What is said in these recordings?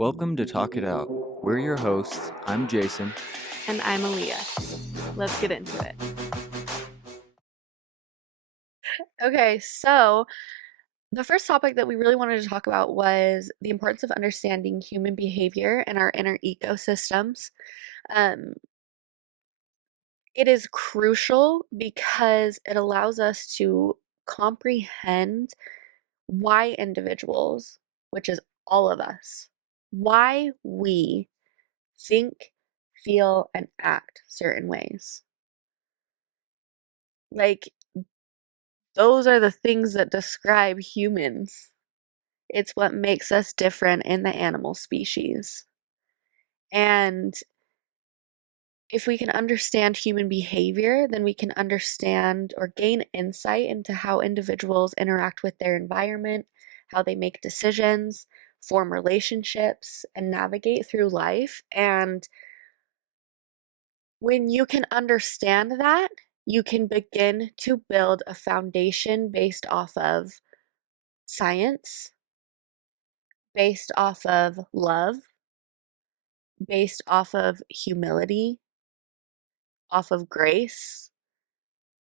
Welcome to Talk It Out. We're your hosts. I'm Jason. And I'm Alyiah. Let's get into it. Okay, so the first topic that we really wanted to talk about was the importance of understanding human behavior and our inner ecosystems. Um, it is crucial because it allows us to comprehend why individuals, which is all of us, why we think, feel, and act certain ways. Like, those are the things that describe humans. It's what makes us different in the animal species. And if we can understand human behavior, then we can understand or gain insight into how individuals interact with their environment, how they make decisions, form relationships, and navigate through life. And when you can understand that, you can begin to build a foundation based off of science, based off of love, based off of humility, off of grace,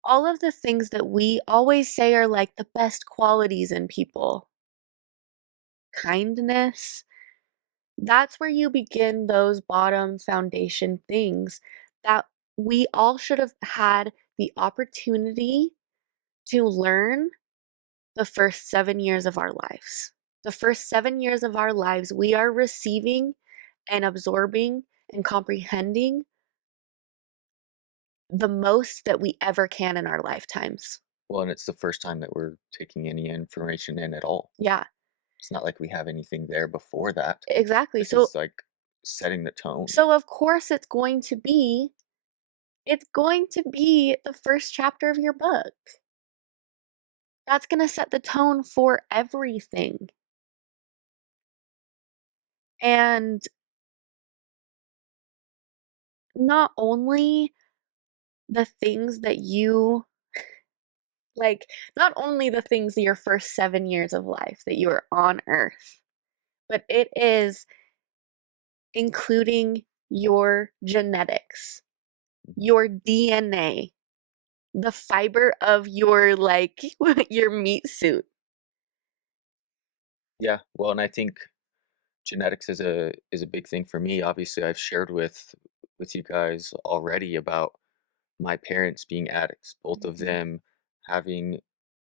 all of the things that we always say are like the best qualities in people. Kindness, that's where you begin those bottom foundation things that we all should have had the opportunity to learn the first 7 years of our lives. The first 7 years of our lives, we are receiving and absorbing and comprehending the most that we ever can in our lifetimes. Well, and it's the first time that we're taking any information in at all. Yeah, It's not like we have anything there before that. exactly. This So is like setting the tone. so of course it's going to be the first chapter of your book. That's going to set the tone for everything. And not only the things that you not only the things your first 7 years of life that you are on earth, but it is including your genetics, your DNA, the fiber of your your meat suit. Yeah, well, and I think genetics is a big thing for me. Obviously, I've shared with you guys already about my parents being addicts, both of them having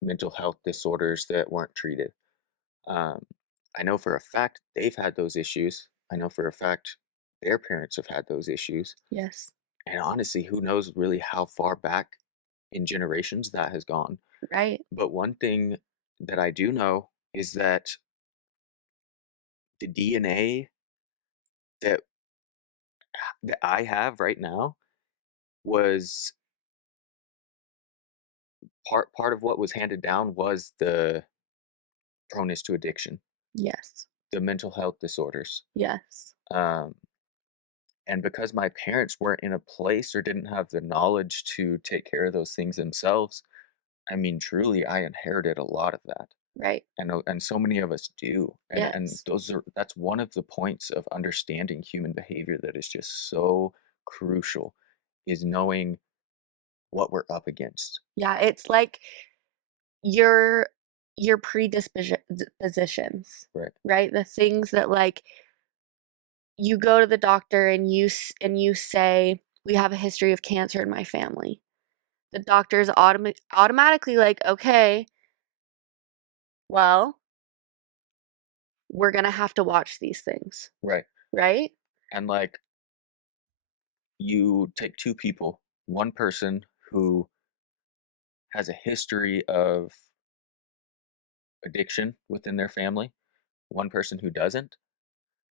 mental health disorders that weren't treated. Um, I know for a fact they've had those issues. I know for a fact their parents have had those issues. Yes, And honestly, who knows really how far back in generations that has gone. right? But one thing that I do know is that the DNA that that I have right now was part of what was handed down was the proneness to addiction, Yes, the mental health disorders. yes, Um, and because my parents weren't in a place or didn't have the knowledge to take care of those things themselves, I mean, truly, I inherited a lot of that. right. And so many of us do. And Yes. that's one of the points of understanding human behavior that is just so crucial, is knowing what we're up against. Yeah, it's like your your predispositions, Right. right? The things that you go to the doctor and you say, we have a history of cancer in my family. The doctor's automatically like, okay, well, we're gonna have to watch these things, Right. right? And like, you take two people, one person who has a history of addiction within their family, one person who doesn't.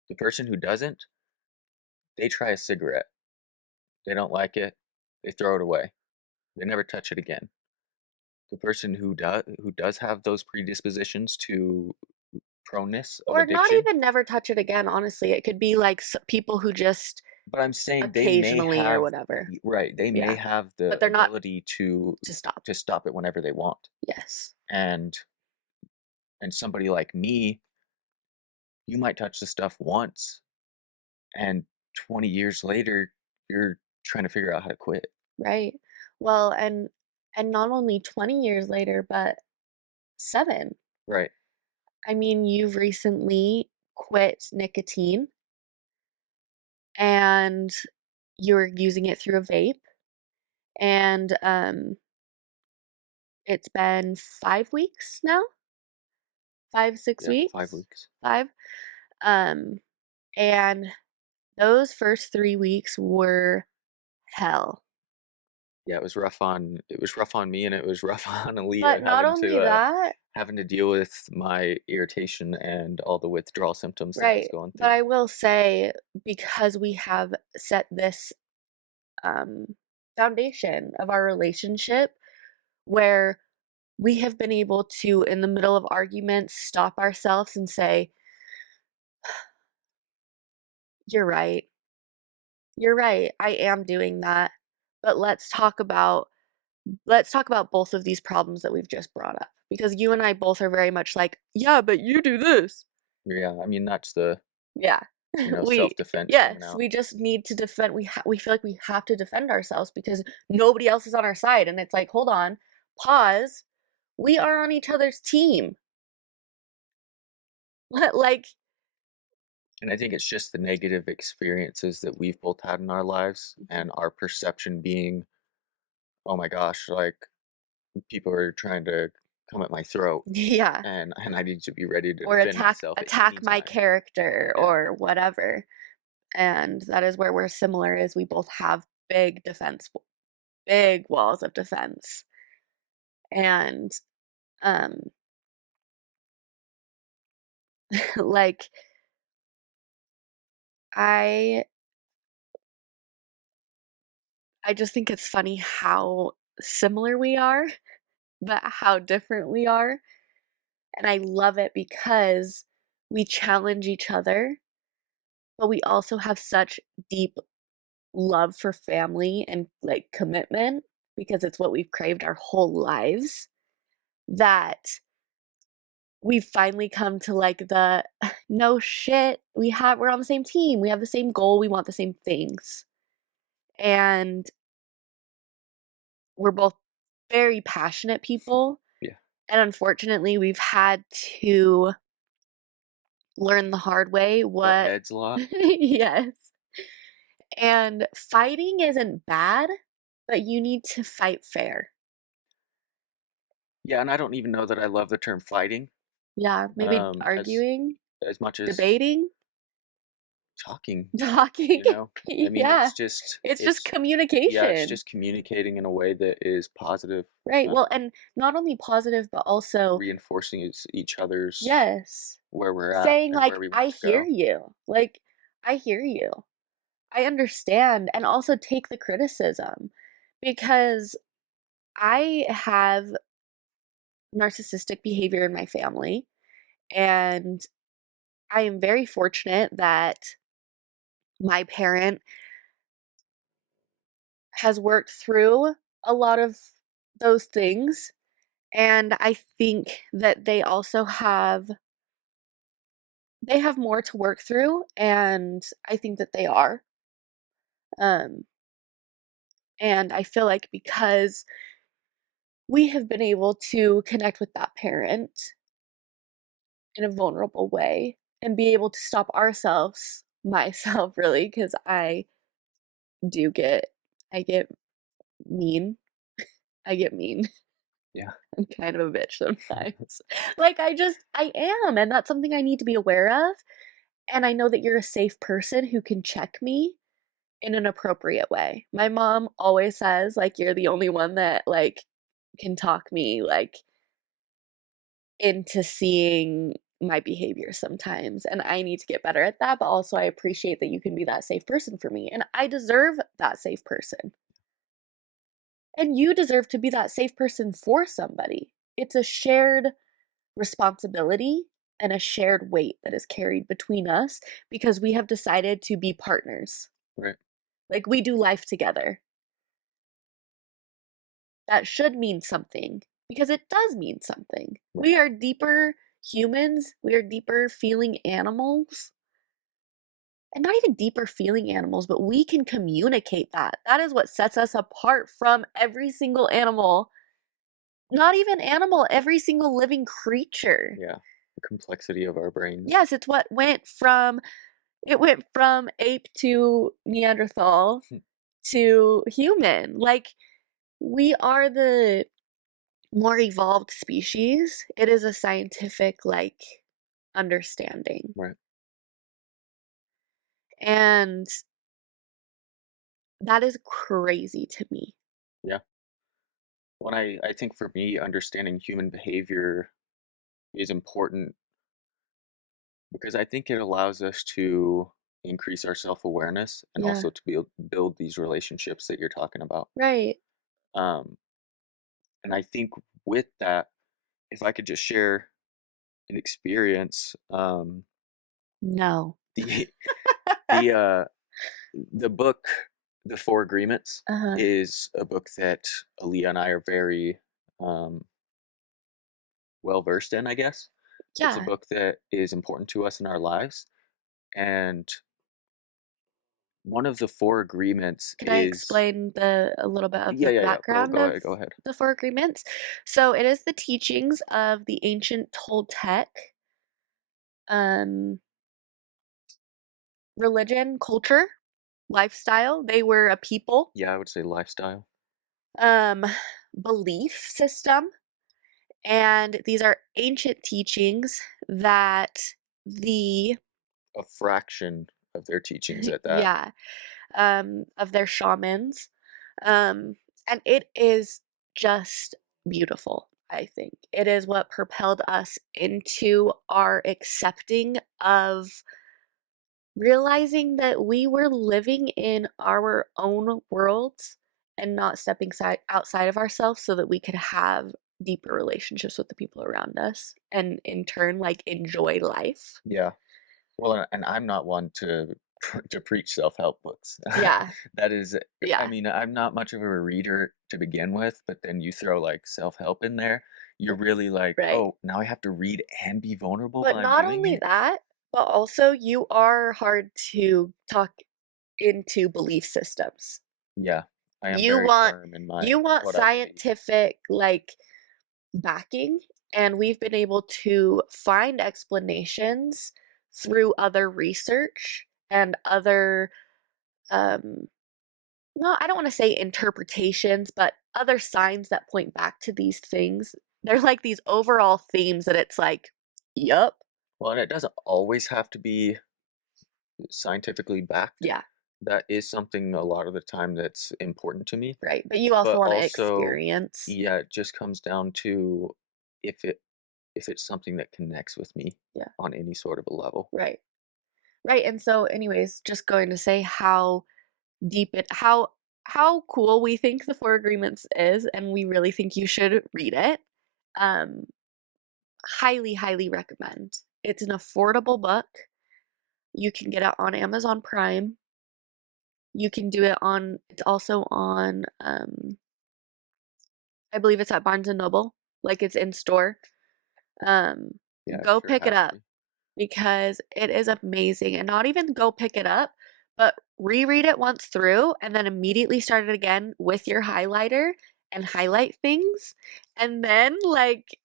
The person who doesn't, they try a cigarette. They don't like it, they throw it away. They never touch it again. The person who does have those predispositions to proneness of Or not addiction, even never touch it again, honestly. It could be like people who just but I'm saying they may occasionally or have, whatever. right, they may Yeah. have But the they're not ability to to stop. stop it whenever they want. Yes. And somebody like me, you might touch the stuff once, and 20 years later, you're trying to figure out how to quit. Right. Well, and not only 20 years later, but 7. Right. I mean, you've recently quit nicotine and you're using it through a vape, and it's been 5 weeks now? 5, 6 Yeah, 5 weeks? weeks. 5? Um, and those first 3 weeks were hell. Yeah, it was rough on me, and it was rough on But Aliyah not only that. having to deal with my irritation and all the withdrawal symptoms that I was Right, going but through. I will say, because we have set this, foundation of our relationship where we have been able to, in the middle of arguments, stop ourselves and say, "You're right. You're right. I am doing that. But let's talk about both of these problems that we've just brought up." Because you and I both are very much like, "Yeah, but you do this." Yeah, I mean, that's the, Yeah. We self-defense coming yes, out. we just need to defend. We feel like we have to defend ourselves because nobody else is on our side, and it's like, "Hold on. Pause. We are on each other's team." Like, And I think it's just the negative experiences that we've both had in our lives mhm. and our perception being, "Oh my gosh, like, people are trying to come at my throat, Yeah, and I need to be ready to or defend myself at any attack my time." character Yeah, or whatever. And that is where we're similar, is we both have big walls of defense. And um like I I just think it's funny how similar we are, but how different we are. And I love it because we challenge each other, but we also have such deep love for family and like commitment, because it's what we've craved our whole lives, that we've finally come to like the no shit, we're on the same team. We have the same goal, we want the same things. And we're both very passionate people. yeah. And unfortunately, we've had to learn the hard way Butt what heads a lot. yes. And fighting isn't bad, but you need to fight fair. Yeah, and I don't even know that I love the term fighting, Yeah, maybe as arguing, much as debating, talking, talking. you know? I mean, Yeah. It's just it's communication. just communicating in a way that is positive, Right. Well, um, and not only positive, but also, reinforcing each other's yes, where we're at saying and like, where we want I to hear go. you. Like, I hear you. I understand. And also take the criticism, because I have narcissistic behavior in my family. And I am very fortunate that my parent has worked through a lot of those things. And I think that they have more to work through, and I think that they are. Um, and I feel like because we have been able to connect with that parent in a vulnerable way and be able to stop ourselves, myself really, because do get, I get mean. I get mean. Yeah, I'm kind of a bitch sometimes. Like, I am. And that's something I need to be aware of. And I know that you're a safe person who can check me in an appropriate way. My mom always says, like, you're the only one that, like, can talk me, like, into seeing my behavior sometimes. And I need to get better at that. But also, I appreciate that you can be that safe person for me. And I deserve that safe person. And you deserve to be that safe person for somebody. It's a shared responsibility and a shared weight that is carried between us because we have decided to be partners. right, Like, we do life together. That should mean something, because it does mean something. right. We are deeper humans, we are deeper feeling animals, and not even deeper feeling animals, but we can communicate that. That is what sets us apart from every single animal, not even animal, every single living creature. Yeah. The complexity of our brains. Yes, it's what went from ape to Neanderthal to human. Like, we are the more evolved species. It is a scientific, like, understanding. Right. And that is crazy to me. Yeah. When I think for me, understanding human behavior is important because I think it allows us to increase our self-awareness and Yeah, also to build these relationships that you're talking about. right. Um, and I think with that, if I could just share an experience, No. the the uh, the book, The Four Agreements, Uh-huh. is a book that Aliyah and I are very well versed in, I guess. It's a Yeah. book that is important to us in our lives. And one of the four agreements Can I is, explain a little bit of yeah, the yeah, yeah. Go background go of ahead, go ahead. the Four Agreements? So it is the teachings of the ancient Toltec um, religion, culture, lifestyle. They were a people, Yeah, I would say lifestyle. um, belief system, and these are ancient teachings that the A fraction of their teachings at that. yeah, of their shamans. Um, and it is just beautiful, I think. It is what propelled us into our accepting of realizing that we were living in our own worlds and not stepping outside of ourselves so that we could have deeper relationships with the people around us and in turn like enjoy life. Yeah. Well, and I'm not one to to preach self-help books. Yeah. That is, I Yeah. mean, I'm not much of a reader to begin with, but then you throw like self-help in there, you're really like, Right. oh, now I have to read and be vulnerable But while I'm not doing only it. that, but also you are hard to talk into belief systems. Yeah, I am You very want firm in you my want what I believe. scientific like backing, and we've been able to find explanations through other research and other um no, I don't want to say interpretations, but other signs that point back to these things. They're like these overall themes that it's like, yup, Well, and it doesn't always have to be scientifically backed. yeah, That is something a lot of the time that's important to me. right. But you also But want to also, experience. yeah, it just comes down to if it if it's something that connects with me Yeah, on any sort of a level. right. Right. And so anyways, just going to say how deep it how cool we think the Four Agreements is, and we really think you should read it. Um highly, highly recommend. It's an affordable book. You can get it on Amazon Prime. You can do it on it's also on I believe it's at Barnes and Noble, like it's in store. Um Yeah, it go sure pick it has to up be. because it is amazing, and not even go pick it up, but reread it once through and then immediately start it again with your highlighter and highlight things. And then, like,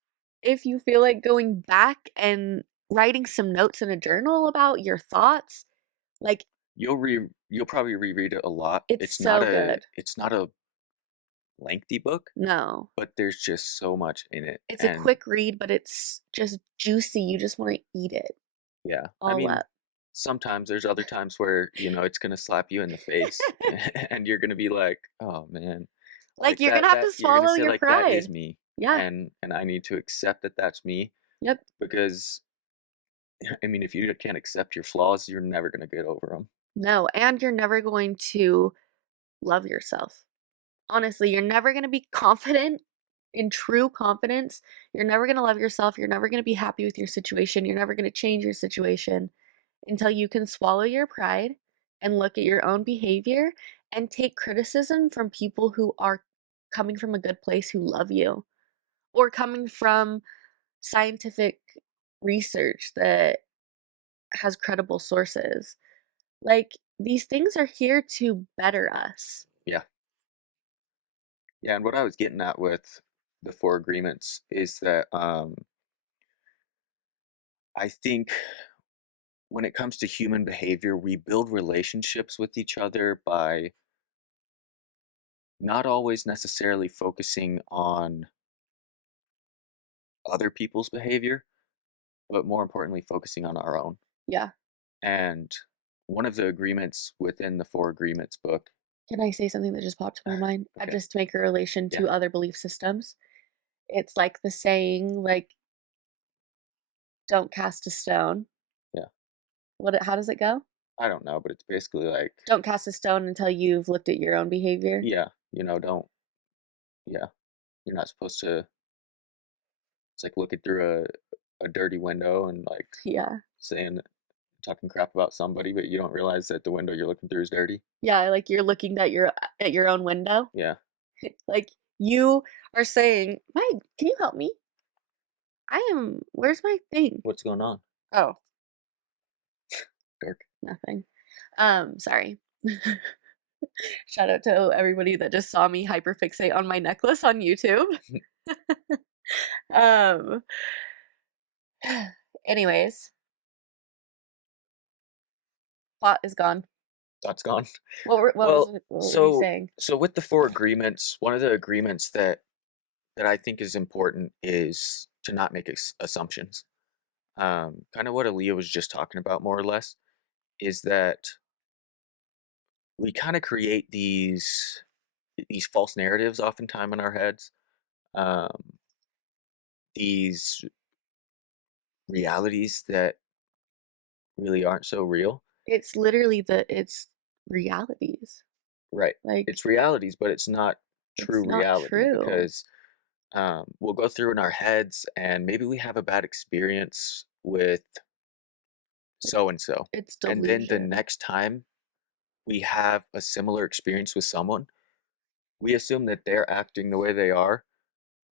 if you feel like going back and writing some notes in a journal about your thoughts, like, You'll probably reread it a lot. it's so good. It's not a lengthy book, No, but there's just so much in it. it's a And quick read, but it's just juicy. You just want to eat it yeah, I all mean, up. sometimes there's other times where, it's gonna slap you in the face and you're gonna be like, "Oh, man." Like, Like you're gonna have that to you're gonna swallow say your like, "That is pride. me," Yeah. and I need to accept that that's me Yep. because, I mean, if you can't accept your flaws, you're never gonna get over them. No, and you're never going to love yourself. Honestly, you're never going to be confident in true confidence. You're never going to love yourself. You're never going to be happy with your situation. You're never going to change your situation until you can swallow your pride and look at your own behavior and take criticism from people who are coming from a good place who love you or coming from scientific research that has credible sources. Like, these things are here to better us. Yeah. Yeah, and what I was getting at with the 4 agreements is that, I think when it comes to human behavior, we build relationships with each other by not always necessarily focusing on other people's behavior, but more importantly, focusing on our own. Yeah. And one of the agreements within the 4 agreements book. Can I say something that just popped to my mind? I Okay. just to make a relation Yeah. to other belief systems. It's like the saying, like, "Don't cast a stone." Yeah. How does it go? I don't know, but it's basically like, "Don't cast a stone until you've looked at your own behavior." yeah, don't, yeah, you're not supposed to. It's like looking through a dirty window and like Yeah. saying talking crap about somebody, but you don't realize that the window you're looking through is dirty. Yeah, like, you're looking at your own window. Yeah. Like, you are saying, "Mike, can you help me? Where's my thing?" What's going on? "Oh, Dark. nothing." Sorry. Shout out to everybody that just saw me hyperfixate on my necklace on YouTube. Um, anyways, thought is gone. That's gone. What Well, were you so saying? with the 4 agreements, one of the agreements that I think is important is to not make assumptions. Kind of what Aliyah was just talking about, more or less, is that we kind of create these false narratives oftentimes in our heads. Um, these realities that really aren't so real. It's realities. Right. Like, It's realities, but it's not true it's not reality true. because we'll go through in our heads and maybe we have a bad experience with so and so. It's And then the delusion. next time we have a similar experience with someone, we assume that they're acting the way they are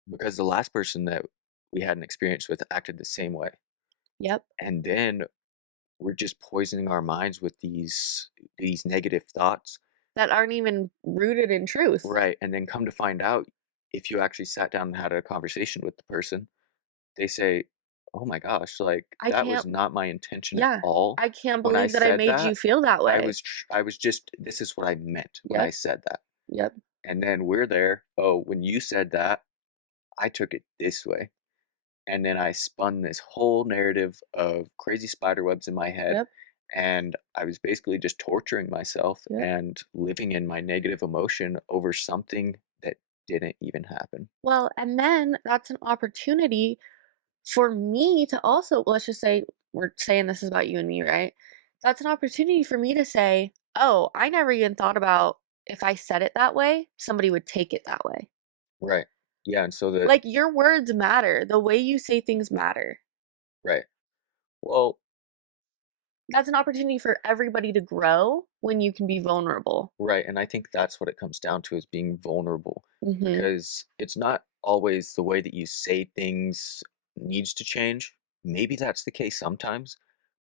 because the last person that we had an experience with acted the same way. Yep. And then we're just poisoning our minds with these negative thoughts. That aren't even rooted in truth. Right, and then come to find out, if you actually sat down and had a conversation with the person, they say, "Oh my gosh, like, I that was can't not my intention at Yeah. all. I can't When I believe that I said made you that, feel that way. I was just this is what I meant when I Yep. said that." Yep. And then we're there, "Oh, when you said that, I took it this way." And then I spun this whole narrative of crazy spider webs in my head, Yep. and I was basically just torturing myself Yep. and living in my negative emotion over something that didn't even happen. Well, and then that's an opportunity for me to also, let's just say we're saying this is about you and me, right? That's an opportunity for me to say, "Oh, I never even thought about if I said it that way, somebody would take it that way." Right. Yeah, and so that Like, your words matter. The way you say things matter. right. Well, That's an opportunity for everybody to grow when you can be vulnerable. right, and I think that's what it comes down to is being vulnerable Mhm. because it's not always the way that you say things needs to change. Maybe that's the case sometimes,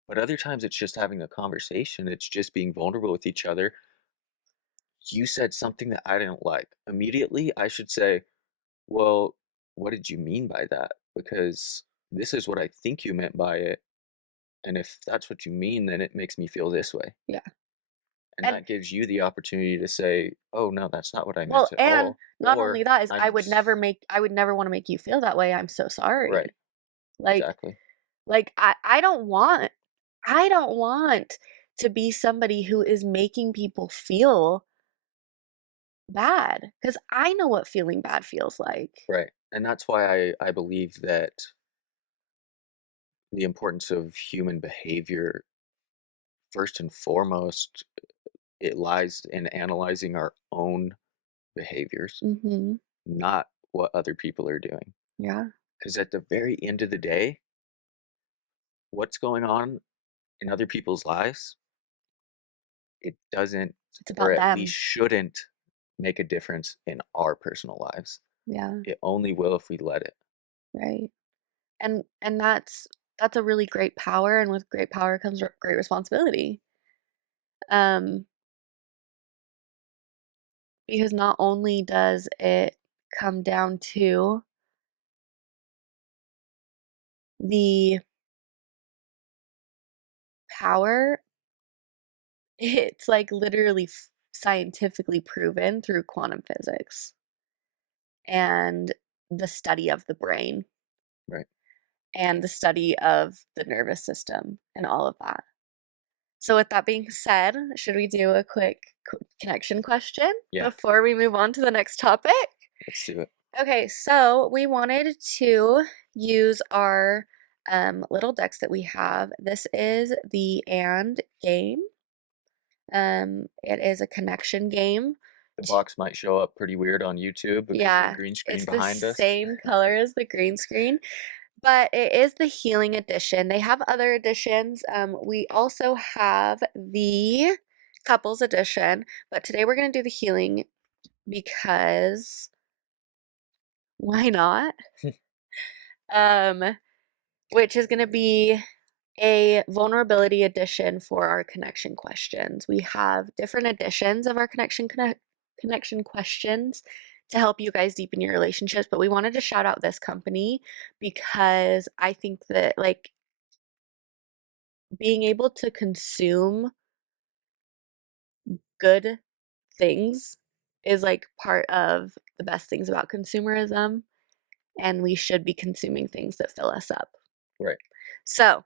but other times it's just having a conversation. It's just being vulnerable with each other. You said something that I didn't like. Immediately, I should say, "Well, what did you mean by that? Because this is what I think you meant by it. And if that's what you mean, then it makes me feel this way." Yeah. And And that gives you the opportunity to say, "Oh, no, that's not what I well, meant at and all." not only Or that is I'm s I would never wanna make you feel that way, I'm so right, sorry. Like exactly. I don't want to be somebody who is making people feel bad, because I know what feeling bad feels like. Right. And that's why I believe that the importance of human behavior, first and foremost, it lies in analyzing our own behaviors, Mhm. not what other people are doing. Yeah. Because at the very end of the day, what's going on in other people's lives, it doesn't, It's or about at least them. shouldn't, make a difference in our personal lives. Yeah, It only will if we let it. right. And that's a really great power, and with great power comes great responsibility. Um, because not only does it come down to the power, it's like literally scientifically proven through quantum physics and the study of the brain Right. and the study of the nervous system and all of that. So, with that being said, should we do a quick connection question Yeah. before we move on to the next topic? Let's do it. Okay, so we wanted to use our little decks that we have. This is the and game. It is a connection game. The box might show up pretty weird on YouTube because of the Yeah, green screen it's the behind us. same color as the green screen, but it is the healing edition. They have other editions. We also have the couples edition, but today we're going to do the healing because why not? Um, which is going to be a vulnerability edition for our connection questions. We have different editions of our connection questions to help you guys deepen your relationships, but we wanted to shout out this company because I think that like being able to consume good things is like part of the best things about consumerism, and we should be consuming things that fill us up. Right. So,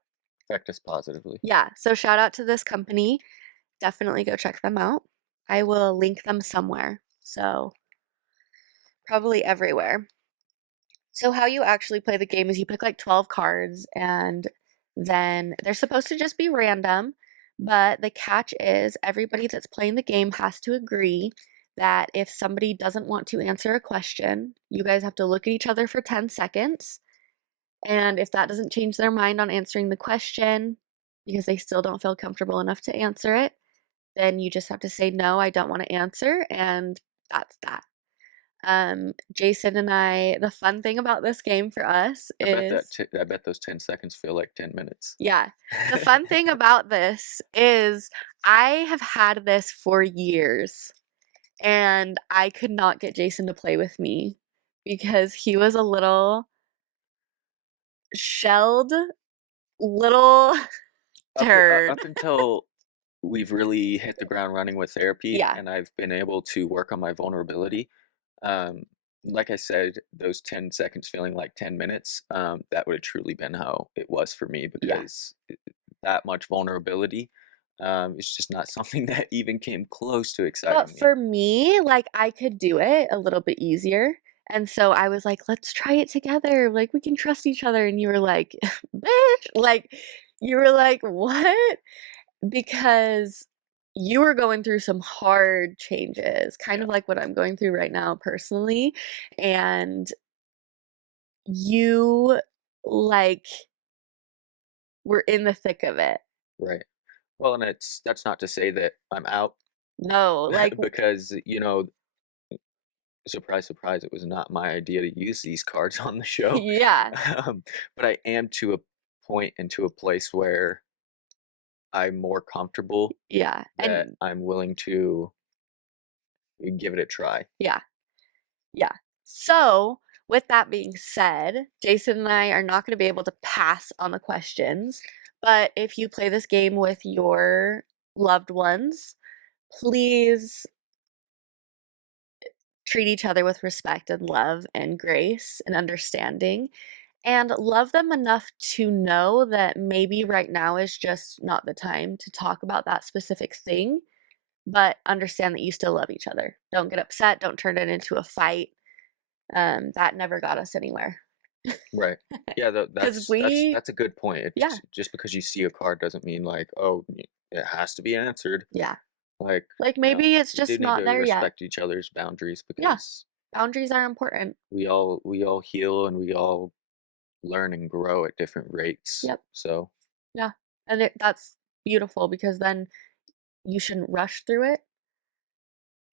Affect us positively. yeah, so shout out to this company. Definitely go check them out. I will link them somewhere. So, probably everywhere. So, how you actually play the game is you pick like 12 cards, and then they're supposed to just be random. But the catch is everybody that's playing the game has to agree that if somebody doesn't want to answer a question, you guys have to look at each other for 10 seconds. And if that doesn't change their mind on answering the question because they still don't feel comfortable enough to answer it, then you just have to say, no, I don't want to answer. And that's that. Jason and I, the fun thing about this game for us is, I bet those 10 seconds feel like 10 minutes. yeah, the fun thing about this is I have had this for years and I could not get Jason to play with me because he was a little shelled little turd. Up until we've really hit the ground running with therapy Yeah, and I've been able to work on my vulnerability. Um, like I said, those 10 seconds feeling like 10 minutes, that would have truly been how it was for me yeah. because that much vulnerability is just not something that even came close to But exciting me. for me, like, I could do it a little bit easier, and so I was like, "Let's try it together, like, we can trust each other," and you were like, "Bitch," like, you were like, "What?" Because you were going through some hard changes, kind Yeah, of like what I'm going through right now personally, and you, like, were in the thick of it. right. Well, and that's not to say that I'm out No, like because, surprise, surprise, it was not my idea to use these cards on the show. yeah, But I am to a point and to a place where I'm more comfortable yeah, that and I'm willing to give it a try. yeah. Yeah. So, with that being said, Jason and I are not going to be able to pass on the questions, but if you play this game with your loved ones, please treat each other with respect and love and grace and understanding and love them enough to know that maybe right now is just not the time to talk about that specific thing, but understand that you still love each other. Don't get upset, don't turn it into a fight. That never got us anywhere. Right. Yeah, Because we that's a good point. yeah, Just because you see a card doesn't mean like, oh, it has to be answered. yeah. Like, Like, no, maybe it's we do just need not to there yet. respect each other's boundaries Yeah, because boundaries are important. we all heal and we all learn and grow at different rates. Yep, So, yeah, and that's beautiful because then you shouldn't rush through it,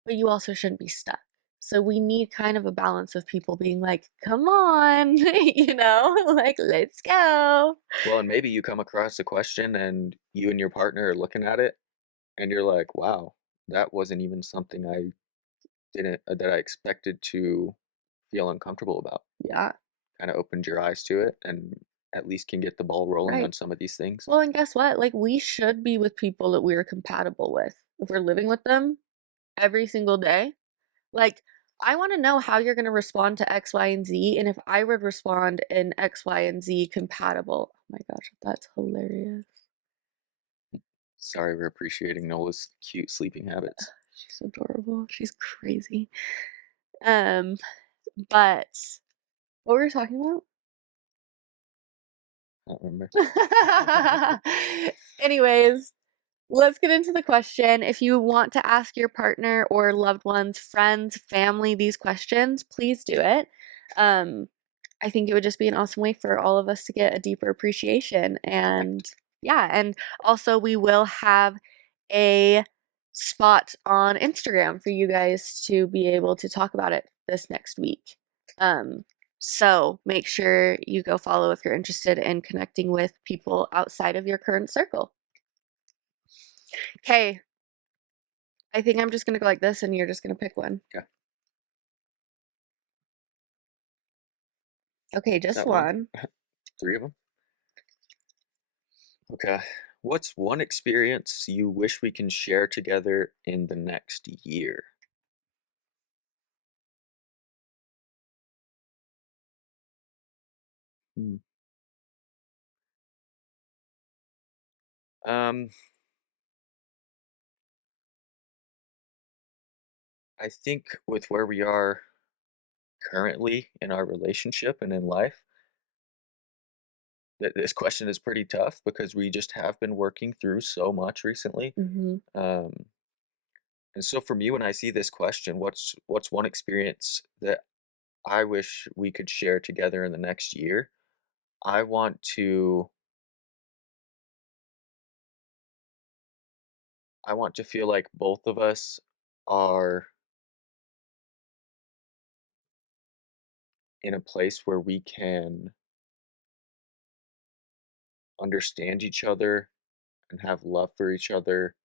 but you also shouldn't be stuck. So we need kind of a balance of people being like, come on, you know, like, let's go. Well, and maybe you come across a question and you and your partner are looking at it and you're like, wow, that wasn't even something I didn't that I expected to feel uncomfortable about. Yeah, Kind of opened your eyes to it and at least can get the ball rolling right. on some of these things. Well, and guess what? Like, we should be with people that we're compatible with. If we're living with them every single day, like, I want to know how you're going to respond to X, Y, and Z, and if I would respond in X, Y, and Z compatible. Oh my gosh, that's hilarious. Sorry, we're appreciating Nola's cute sleeping habits. She's adorable. She's crazy. Um, but what were we talking I don't remember. about? Anyways, let's get into the question. If you want to ask your partner or loved ones, friends, family these questions, please do it. Um, I think it would just be an awesome way for all of us to get a deeper appreciation. And yeah, and also we will have a spot on Instagram for you guys to be able to talk about it this next week. Um, so make sure you go follow if you're interested in connecting with people outside of your current circle. Okay, I think I'm just gonna go like this and you're just gonna pick one. Okay. Okay, Is just that one? one. 3 of them? Okay. What's one experience you wish we can share together in the next year? Hmm. Um, I think with where we are currently in our relationship and in life, that this question is pretty tough because we just have been working through so much recently. Mm-hmm. Um, and so for me, when I see this question, what's one experience that I wish we could share together in the next year? I want to I want to feel like both of us are in a place where we can understand each other and have love for each other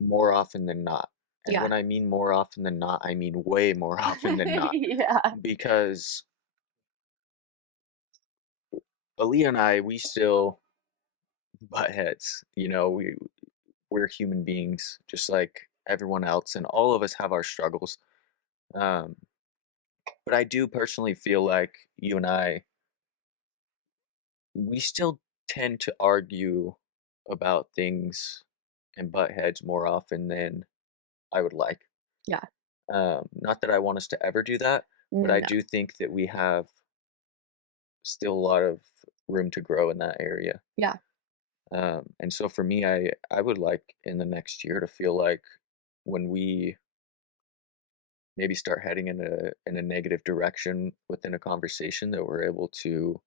more often than not. And Yeah. when I mean more often than not, I mean way more often than not. Yeah. Because Aliyah and I, we still butt heads. We're human beings, just like everyone else, and all of us have our struggles. Um, but I do personally feel like you and I, we still tend to argue about things and butt heads more often than I would like. Yeah. Not that I want us to ever do that, but I No. do think that we have still a lot of room to grow in that area. Yeah. And so for me, I would like in the next year to feel like when we maybe start heading in a negative direction within a conversation that we're able to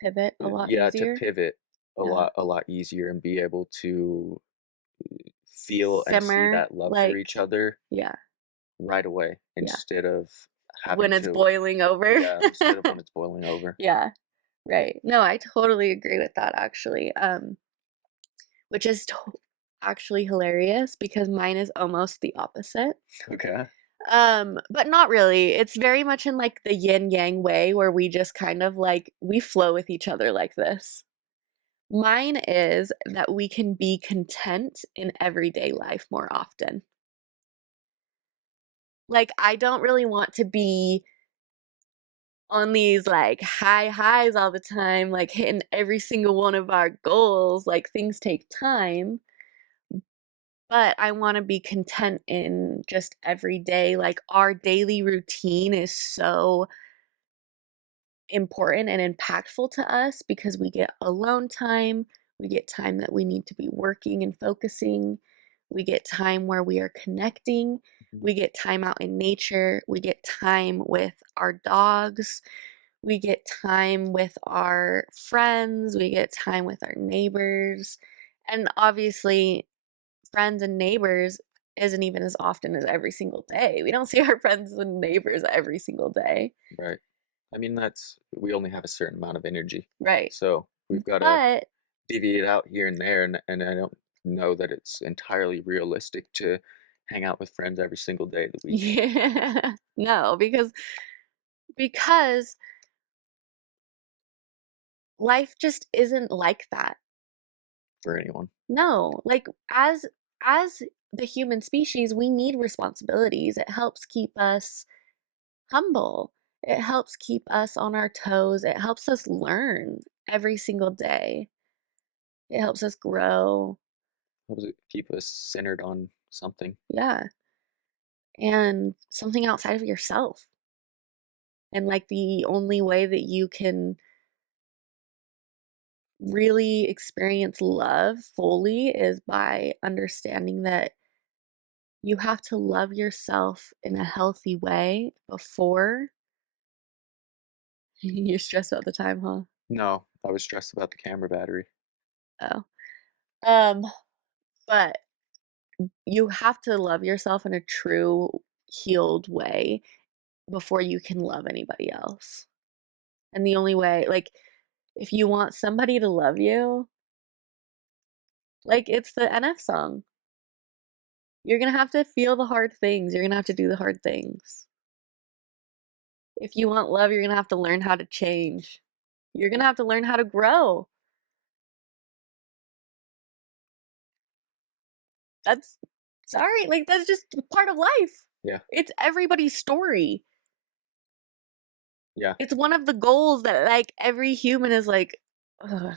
Pivot a lot yeah, to easier. pivot Yeah. a lot easier and be able to feel and see Simmer, that love for like, each other yeah. right away Yeah. instead of having When it's to boiling over. yeah, instead of when it's boiling over. Yeah. Right. No, I totally agree with that actually. Which is actually hilarious because mine is almost the opposite. Okay. But not really. It's very much in like the yin yang way where we just kind of like we flow with each other like this. Mine is that we can be content in everyday life more often. Like I don't really want to be on these like high highs all the time, like hitting every single one of our goals. Like things take time, but I want to be content in just every day. Like our daily routine is so important and impactful to us because we get alone time, we get time that we need to be working and focusing, we get time where we are connecting, Mhm. we get time out in nature, we get time with our dogs, we get time with our friends, we get time with our neighbors. And obviously, friends and neighbors isn't even as often as every single day. We don't see our friends and neighbors every single day. Right. I mean, that's we only have a certain amount of energy, Right. so we've got to But deviate out here and there, and I don't know that it's entirely realistic to hang out with friends every single day of the week yeah, no, because life just isn't like that. for anyone. No, like as the human species, we need responsibilities. It helps keep us humble. It helps keep us on our toes. It helps us learn every single day. It helps us grow. Helps it keep us centered on something. Yeah. And something outside of yourself. And like the only way that you can really experience love fully is by understanding that you have to love yourself in a healthy way before you're stressed all the time, huh? No, I was stressed about the camera battery. Oh. Um, but you have to love yourself in a true healed way before you can love anybody else. And the only way, like, if you want somebody to love you, like it's the NF song. You're gonna have to feel the hard things. You're gonna have to do the hard things. If you want love, you're gonna have to learn how to change. You're gonna have to learn how to grow. That's sorry, like that's just part of life. Yeah, It's everybody's story. yeah, It's one of the goals that like every human is like, "Ugh,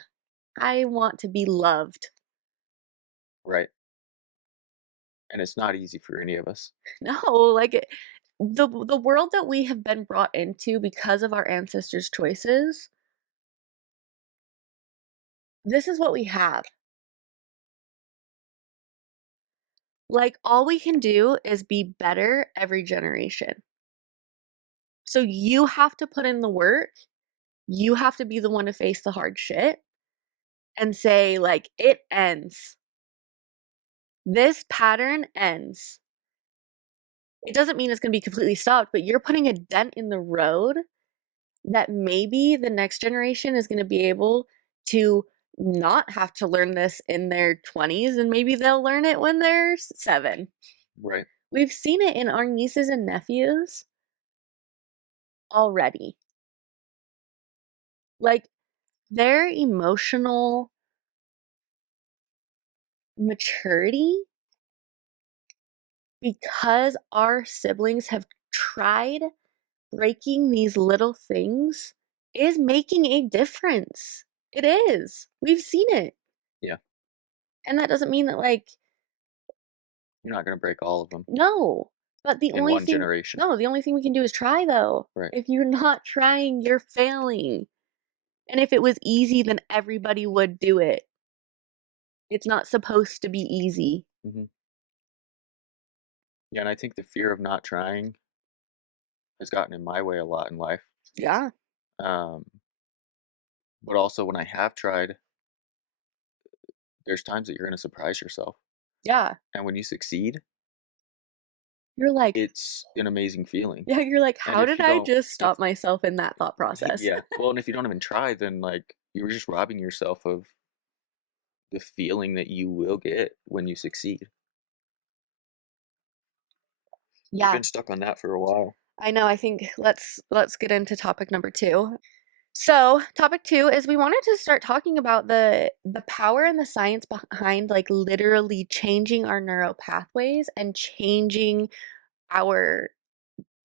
I want to be loved." right. And it's not easy for any of us. No, like the world that we have been brought into because of our ancestors' choices, this is what we have. Like all we can do is be better every generation. So you have to put in the work. You have to be the one to face the hard shit and say like it ends. This pattern ends. It doesn't mean it's going to be completely stopped, but you're putting a dent in the road that maybe the next generation is going to be able to not have to learn this in their 20s and maybe they'll learn it when they're 7. Right. We've seen it in our nieces and nephews already. Like their emotional maturity, because our siblings have tried breaking these little things, is making a difference. It is. We've seen it. Yeah. And that doesn't mean that, like, You're not gonna break all of them no. But the in only one thing, generation. no, the only thing we can do is try, though. Right. If you're not trying, you're failing. And if it was easy, then everybody would do it. It's not supposed to be easy. Hmm. Yeah, and I think the fear of not trying has gotten in my way a lot in life. Yeah. Um, but also when I have tried, there's times that you're gonna surprise yourself. Yeah. And when you succeed, You're like, it's an amazing feeling. yeah, you're like, And how if did you I don't, just if stop myself in that thought process? yeah, well, and if you don't even try, then like you're just robbing yourself of the feeling that you will get when you succeed. We've Yeah, been stuck on that for a while. I know. I think let's get into topic number 2. So, topic 2 is we wanted to start talking about the power and the science behind like literally changing our neural pathways and changing our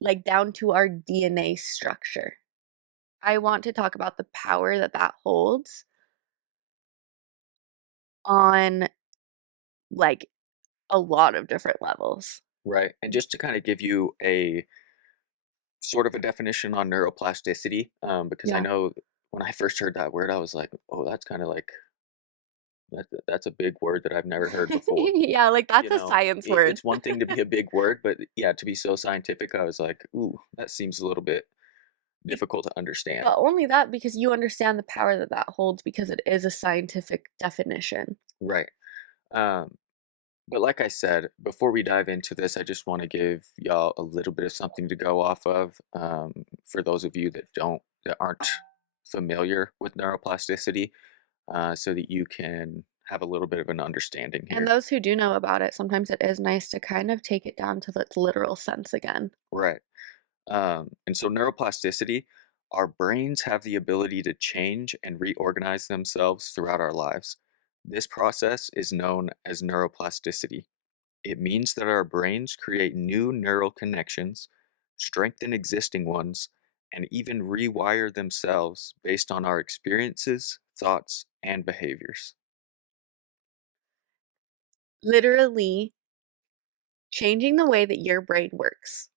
like down to our DNA structure. I want to talk about the power that that holds on like a lot of different levels. Right. And just to kind of give you a sort of a definition on neuroplasticity, because I Yeah. know when I first heard that word, I was like, oh, that's kind of like that's a big word that I've never heard before. Yeah, like that's You a know, science word. it's one thing to be a big word, but yeah, to be so scientific, I was like, ooh, that seems a little bit Be- difficult to understand. But only that because you understand the power that that holds because it is a scientific definition. Right. Um, but like I said, before we dive into this, I just want to give y'all a little bit of something to go off of. For those of you that aren't familiar with neuroplasticity, so that you can have a little bit of an understanding And here. those who do know about it, sometimes it is nice to kind of take it down to its literal sense again. Right. And so neuroplasticity, our brains have the ability to change and reorganize themselves throughout our lives. This process is known as neuroplasticity. It means that our brains create new neural connections, strengthen existing ones, and even rewire themselves based on our experiences, thoughts, and behaviors. Literally changing the way that your brain works.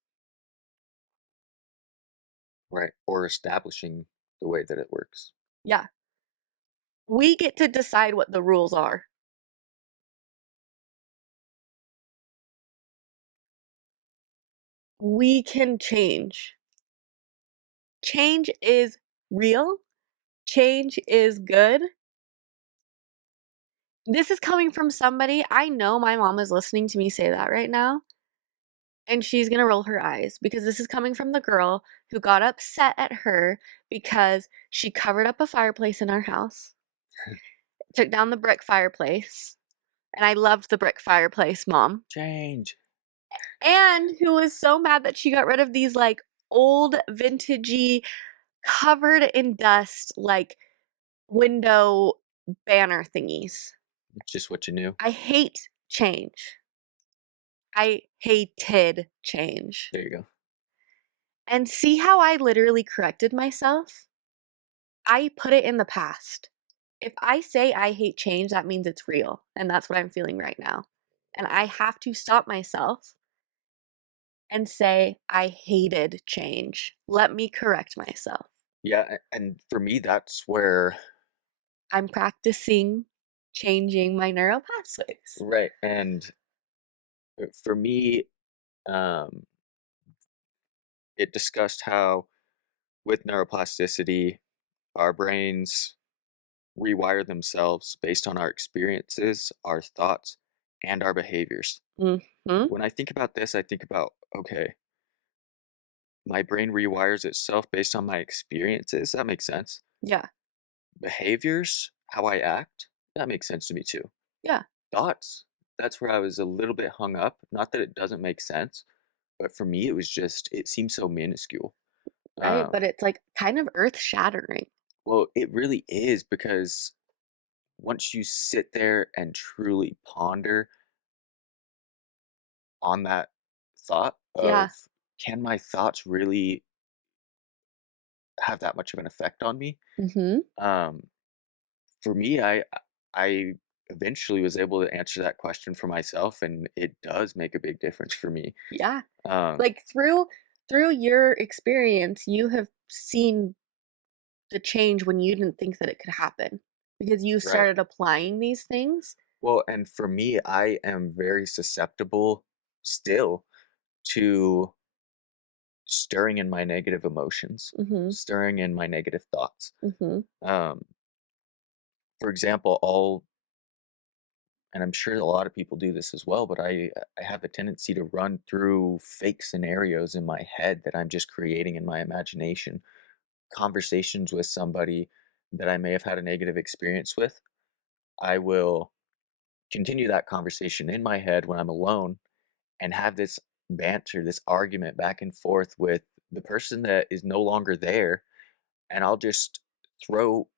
Right. Or establishing the way that it works. Yeah. We get to decide what the rules are. We can change. Change is real. Change is good. This is coming from somebody I know my mom is listening to me say that right now, and she's gonna roll her eyes because this is coming from the girl who got upset at her because she covered up a fireplace in our house, took down the brick fireplace, and I loved the brick fireplace, mom, Change. and who was so mad that she got rid of these like old vintagey covered in dust like window banner thingies. Just what you knew. I hate change. I hated change. There you go. And see how I literally corrected myself? I put it in the past. If I say I hate change, that means it's real. And that's what I'm feeling right now. And I have to stop myself and say, I hated change. Let me correct myself. Yeah, and for me, that's where, I'm practicing changing my neural pathways. right. And for me, um, it discussed how with neuroplasticity, our brains rewire themselves based on our experiences, our thoughts, and our behaviors. Hmm. When I think about this, I think about, okay, my brain rewires itself based on my experiences. That makes sense. Yeah. Behaviors, how I act, that makes sense to me too. Yeah. Thoughts, that's where I was a little bit hung up. Not that it doesn't make sense, but for me, it was just, it seems so minuscule. Right. Um, But it's like kind of earth shattering. well, it really is because once you sit there and truly ponder on that thought Yeah. of, can my thoughts really have that much of an effect on me? Hmm. Um, for me, I eventually was able to answer that question for myself, and it does make a big difference for me. Yeah. Um, Like through your experience, you have seen the change when you didn't think that it could happen because you right. started applying these things. Well, and for me, I am very susceptible still to stirring in my negative emotions, Mhm. stirring in my negative thoughts. Mhm. Um, for example, and I'm sure a lot of people do this as well, but I have a tendency to run through fake scenarios in my head that I'm just creating in my imagination, conversations with somebody that I may have had a negative experience with. I will continue that conversation in my head when I'm alone and have this banter, this argument back and forth with the person that is no longer there. And I'll just throw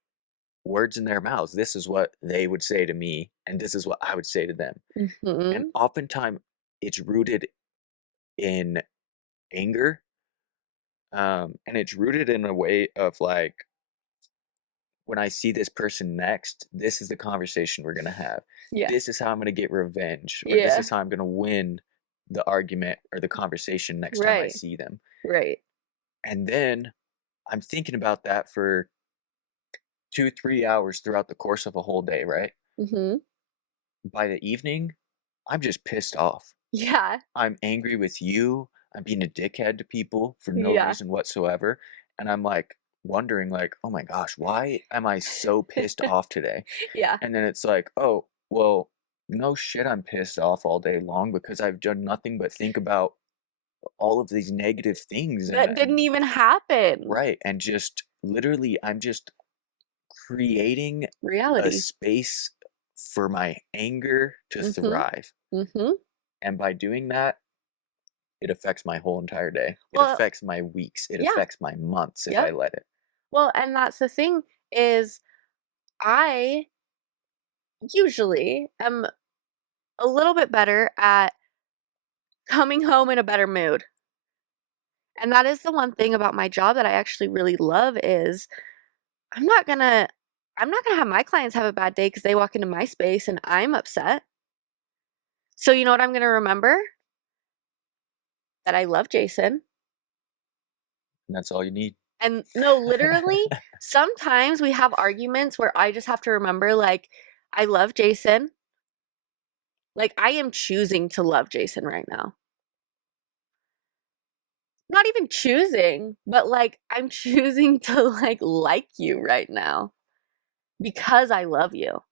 words in their mouths. This is what they would say to me, and this is what I would say to them. And Mhm. oftentimes it's rooted in anger. And it's rooted in a way of like, when I see this person next, this is the conversation we're going to have. Yeah. This is how I'm going to get revenge, or this Yeah. is how I'm going to win the argument or the conversation next time I Right. see them. Right. And then I'm thinking about that for 2, 3 hours throughout the course of a whole day, right? Mhm. By the evening, I'm just pissed off. Yeah. I'm angry with you. I'm being a dickhead to people for no Yeah. reason whatsoever. And I'm like wondering, like, oh my gosh, why am I so pissed off today? Yeah. And then it's like, oh, Well, no shit, I'm pissed off all day long because I've done nothing but think about all of these negative things That didn't even happen. right, and just literally, I'm just creating a Reality. space for my anger to Mhm. thrive, Mhm. and by doing that, it affects my whole entire day. It Well, affects my weeks, it yeah. affects my months if I Yep. let it. Well, and that's the thing is I usually am a little bit better at coming home in a better mood. And that is the one thing about my job that I actually really love is I'm not going to I'm not going to have my clients have a bad day cuz they walk into my space and I'm upset. So you know what I'm going to remember? That I love Jason. And that's all you need. And no, literally, sometimes we have arguments where I just have to remember, like, I love Jason. Like, I am choosing to love Jason right now. Not even choosing, but like, I'm choosing to like you right now because I love you.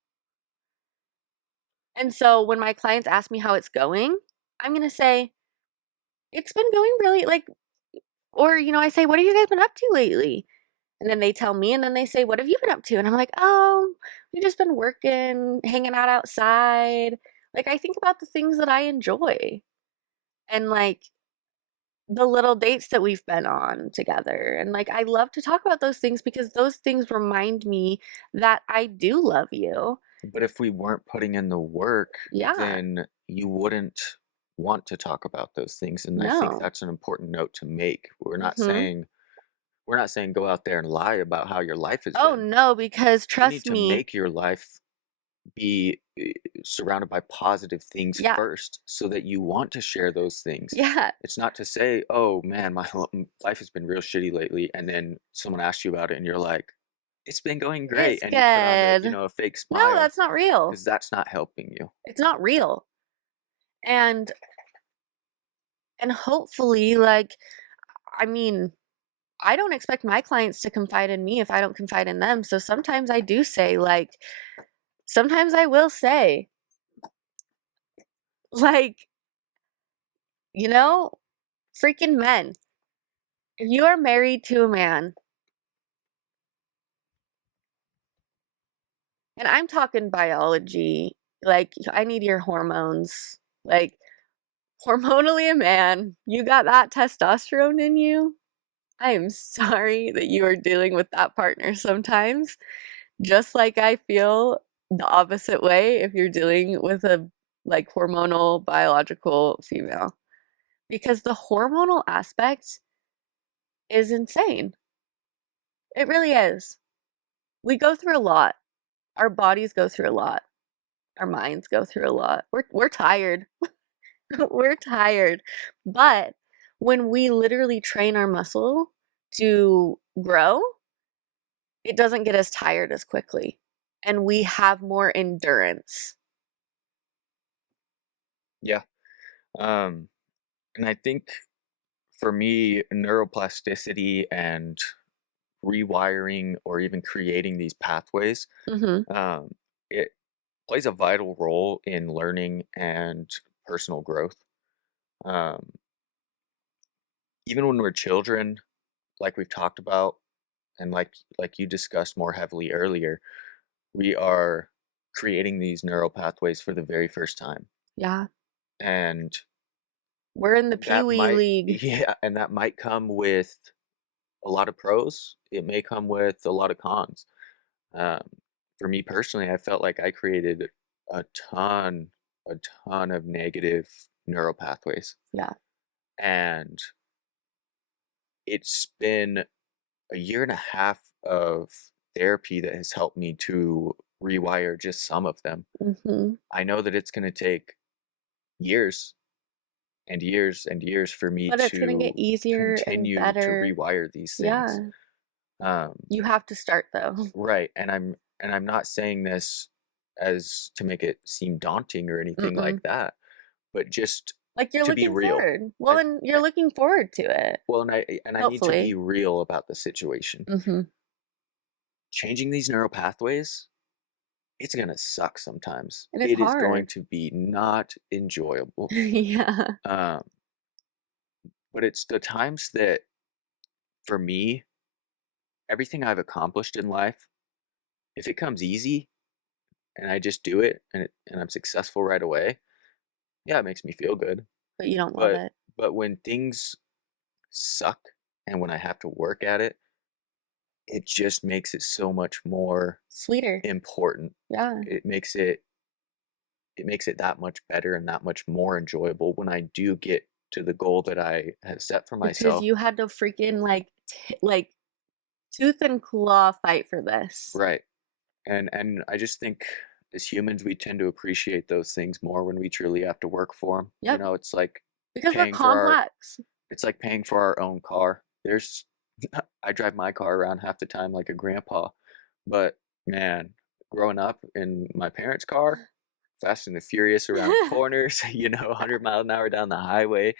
And so when my clients ask me how it's going, I'm going to say, it's been going really like, or, I say, what have you guys been up to lately? And then they tell me, and then they say, "What have you been up to?" And I'm like, "Oh, we've just been working, hanging out outside." Like, I think about the things that I enjoy and like the little dates that we've been on together. And like, I love to talk about those things because those things remind me that I do love you. But if we weren't putting in the work, Yeah. then you wouldn't want to talk about those things, and I think No. that's an important note to make. Hmm. We're not saying go out there and lie about how your life has Oh, been. no, because You need trust to me. make your life be surrounded by positive things Yeah. first so that you want to share those things. Yeah. It's not to say, "Oh man, life has been real shitty lately," and then someone asks you about it and you're like, "It's been going great," It's and you put on good. a fake No, smile that's not real. because that's not helping you. It's not real. And hopefully, like, I mean, I don't expect my clients to confide in me if I don't confide in them. So sometimes I do say, like, sometimes I will say, like, you know, freaking men, if you are married to a man, and I'm talking biology, like, I need your hormones, like, hormonally a man, you got that testosterone in you. I am sorry that you are dealing with that partner sometimes. Just like I feel the opposite way if you're dealing with a like hormonal biological female because the hormonal aspect is insane. It really is. We go through a lot. Our bodies go through a lot. Our minds go through a lot. We're tired. We're tired. But when we literally train our muscle to grow, it doesn't get as tired as quickly and we have more endurance. Yeah. Um, and I think for me, neuroplasticity and rewiring or even creating these pathways, Mhm. it plays a vital role in learning and personal growth. Um, even when we're children, like we've talked about, and like you discussed more heavily earlier, we are creating these neural pathways for the very first time. Yeah. And We're in the that Pee-wee might league. yeah, and that might come with a lot of pros. It may come with a lot of cons. Um, for me personally, I felt like I created a ton, a ton of negative neural pathways. Yeah. And it's been a year and a half of therapy that has helped me to rewire just some of them. Mhm. I know that it's going to take years and years and years for me But it's gonna get to easier and continue to better. rewire these things. Yeah. Um, You have to start though. right, and I'm not saying this as to make it seem daunting or anything Mm-mm. like that, but just Like you're to be looking real. forward. Well, I, and you're I looking forward to it, well, and I need to be hopefully. real about the situation. Mhm. Changing these neural pathways, it's gonna suck sometimes. And it's It is hard. going to be not enjoyable. Yeah. Um, but it's the times that, for me, everything I've accomplished in life, if it comes easy and I just do it and I'm successful right away, yeah, it makes me feel good. But you don't love But it. when things suck and when I have to work at it, it just makes it so much more Sweeter. important. Yeah. It makes it that much better and that much more enjoyable when I do get to the goal that I have set for Because myself. you had to freaking like tooth and claw fight for this. Right. And I just think as humans we tend to appreciate those things more when we truly have to work for them. You Yep. know, Because we're paying for our complex. it's like paying for our own car. There's I drive my car around half the time like a grandpa, but man, growing up in my parents' car, Fast and the Furious around corners, 100 mile an hour down the highway,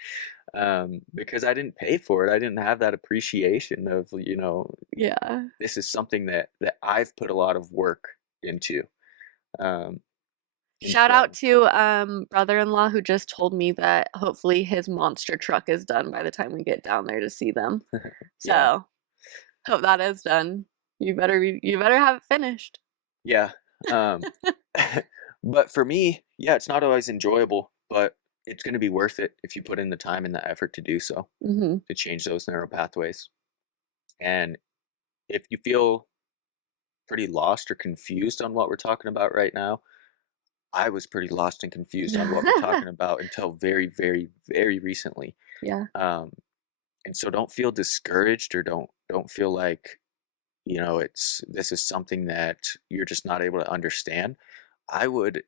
because I didn't pay for it. I didn't have that appreciation of, Yeah. this is something that I've put a lot of work into. Um, and Shout out so, to brother-in-law who just told me that hopefully his monster truck is done by the time we get down there to see them. yeah, So, hope that is done. You better have it finished. yeah. Um, but for me, yeah, it's not always enjoyable, but it's going to be worth it if you put in the time and the effort to do so, Mhm. to change those narrow pathways. And if you feel pretty lost or confused on what we're talking about right now, I was pretty lost and confused on what we're talking about until very, very, very recently. Yeah. Um, and so don't feel discouraged or don't feel like, it's this is something that you're just not able to understand. I would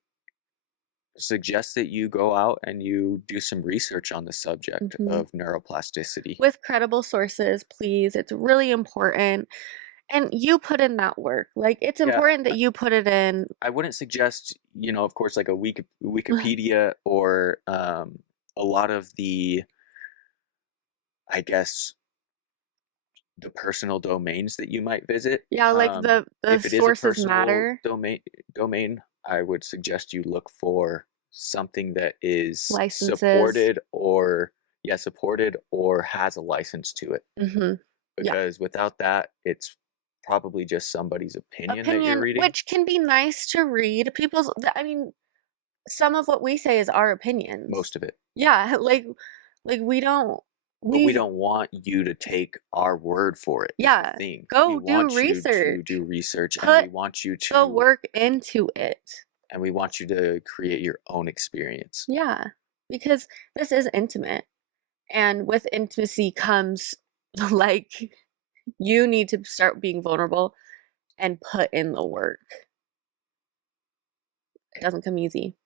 suggest that you go out and you do some research on the subject Mhm. of neuroplasticity. With credible sources, please. It's really important. And you put in that work. Like, it's Yeah, important that you put it in. I wouldn't suggest, of course, like a Wikipedia or a lot of the, I guess, the personal domains that you might visit. Yeah, like the If it is a sources personal matter. domain, I would suggest you look for something that is Licenses. supported or supported or has a license to it. Mhm. Yeah. Because without that, it's probably just somebody's opinion that you're Opinion, reading. which can be nice to read. I mean, some of what we say is our opinions. Most of it. Yeah, like we don't But we we don't want you to take our word for it, is the yeah, thing. We go do want you to research. do research and Put the work into it. we want you to create your own experience. Yeah, because this is intimate, and with intimacy comes like you need to start being vulnerable and put in the work. It doesn't come easy.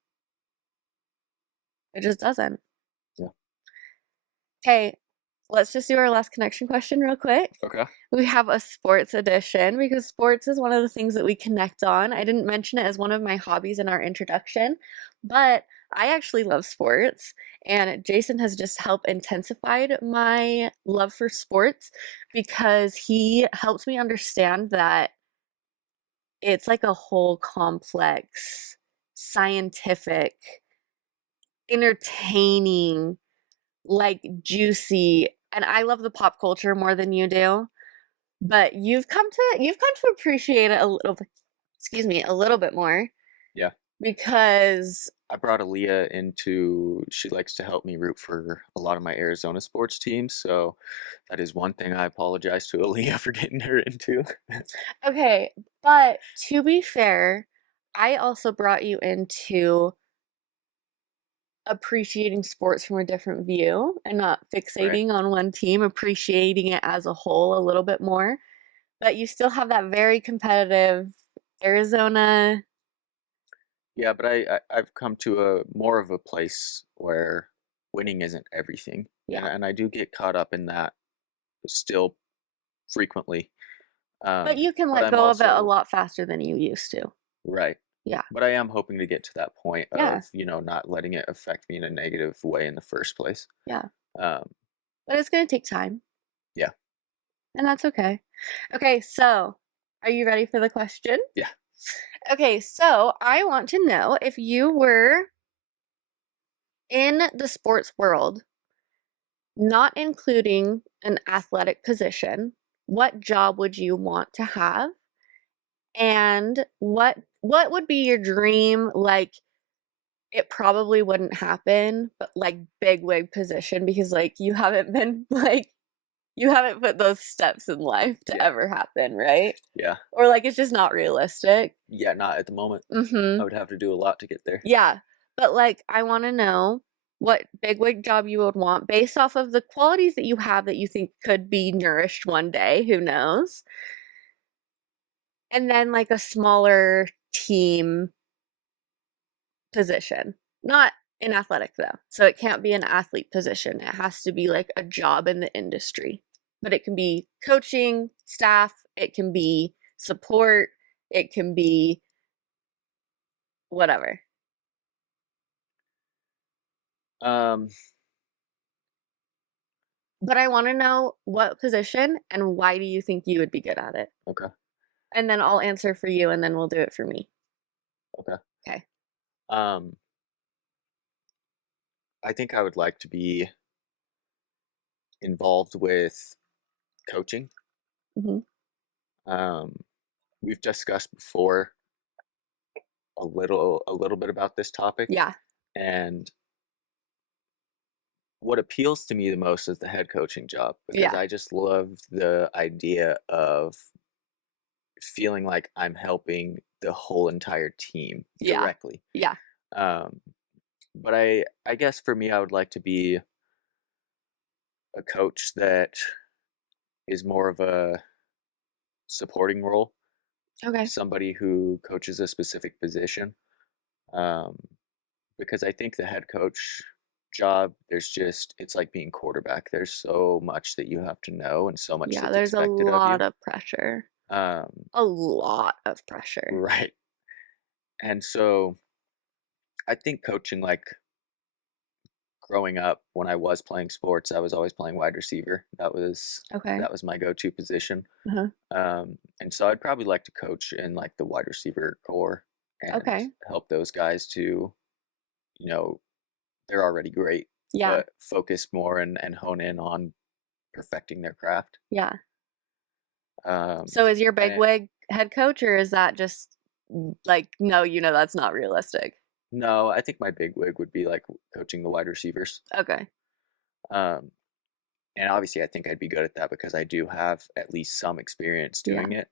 It just doesn't. Yeah. Okay, let's just do our last connection question real quick. Okay. We have a sports edition because sports is one of the things that we connect on. I didn't mention it as one of my hobbies in our introduction, but I actually love sports, and Jason has just helped intensified my love for sports because he helps me understand that it's like a whole complex, scientific, entertaining, like juicy, and I love the pop culture more than you do. But you've come to appreciate it a little bit, excuse me, a little bit more Yeah. because I brought Alyiah into she likes to help me root for a lot of my Arizona sports teams, so that is one thing I apologize to Alyiah for getting her into. okay, but to be fair, I also brought you into appreciating sports from a different view and not Right. fixating on one team, appreciating it as a whole a little bit more. But you still have that very competitive Arizona. Yeah, but I've come to a more of a place where winning isn't everything. And Yeah. I do get caught up in that still frequently. But you can But let I'm go of it a also lot faster than you used to. right. Yeah. But I am hoping to get to that point Yeah. of, not letting it affect me in a negative way in the first place. Yeah. Um, But it's going to take time, yeah. and that's okay. Okay, so are you ready for the question? Yeah. Okay, so I want to know if you were in the sports world, not including an athletic position, what job would you want to have? And what would be your dream, like, it probably wouldn't happen, but, like, big wig position because, like, you haven't been, like, you haven't put those steps in life to Yeah, ever happen, right? yeah, Or, like, it's just not realistic. yeah. Not at the moment. I Mhm. would have to do a lot to get there. Yeah, but, like, I wanna know what bigwig job you would want based off of the qualities that you have that you think could be nourished one day, who knows? And then, like, a smaller team position. Not in athletic, though, so it can't be an athlete position, it has to be, like, a job in the industry. But it can be coaching, staff, it can be support, it can be whatever. Um, But I wanna know what position and why do you think you would be good at it? okay, And then I'll answer for you, and then we'll do it for me. okay. Okay. Um, I think I would like to be involved with coaching. Mhm. Um, we've discussed before a little bit about this topic, Yeah. and what appeals to me the most is the head coaching job because Yeah. I just love the idea of feeling like I'm helping the whole entire team Yeah. directly. Yeah. Um, but I guess for me, I would like to be a coach that is more of a supporting role, Okay. somebody who coaches a specific position. Um, because I think the head coach job, it's like being quarterback. There's so much that you have to know and so much Yeah, that's there's a expected of lot you. of pressure. Um, A lot of pressure. right. And so I think coaching, like growing up when I was playing sports, I was always playing wide receiver. Okay. That was my go-to position. Uh-huh. And so I'd probably like to coach in like the wide receiver core and Okay. help those guys to, you know, they're already great, Yeah. but focus more and hone in on perfecting their craft. Yeah. Um, So is your and it, bigwig head coach, or is that just, like, no, that's not realistic? no, I think my big wig would be like coaching the wide receivers. Okay. Um, and obviously, I think I'd be good at that because I do have at least some experience Yeah. doing it.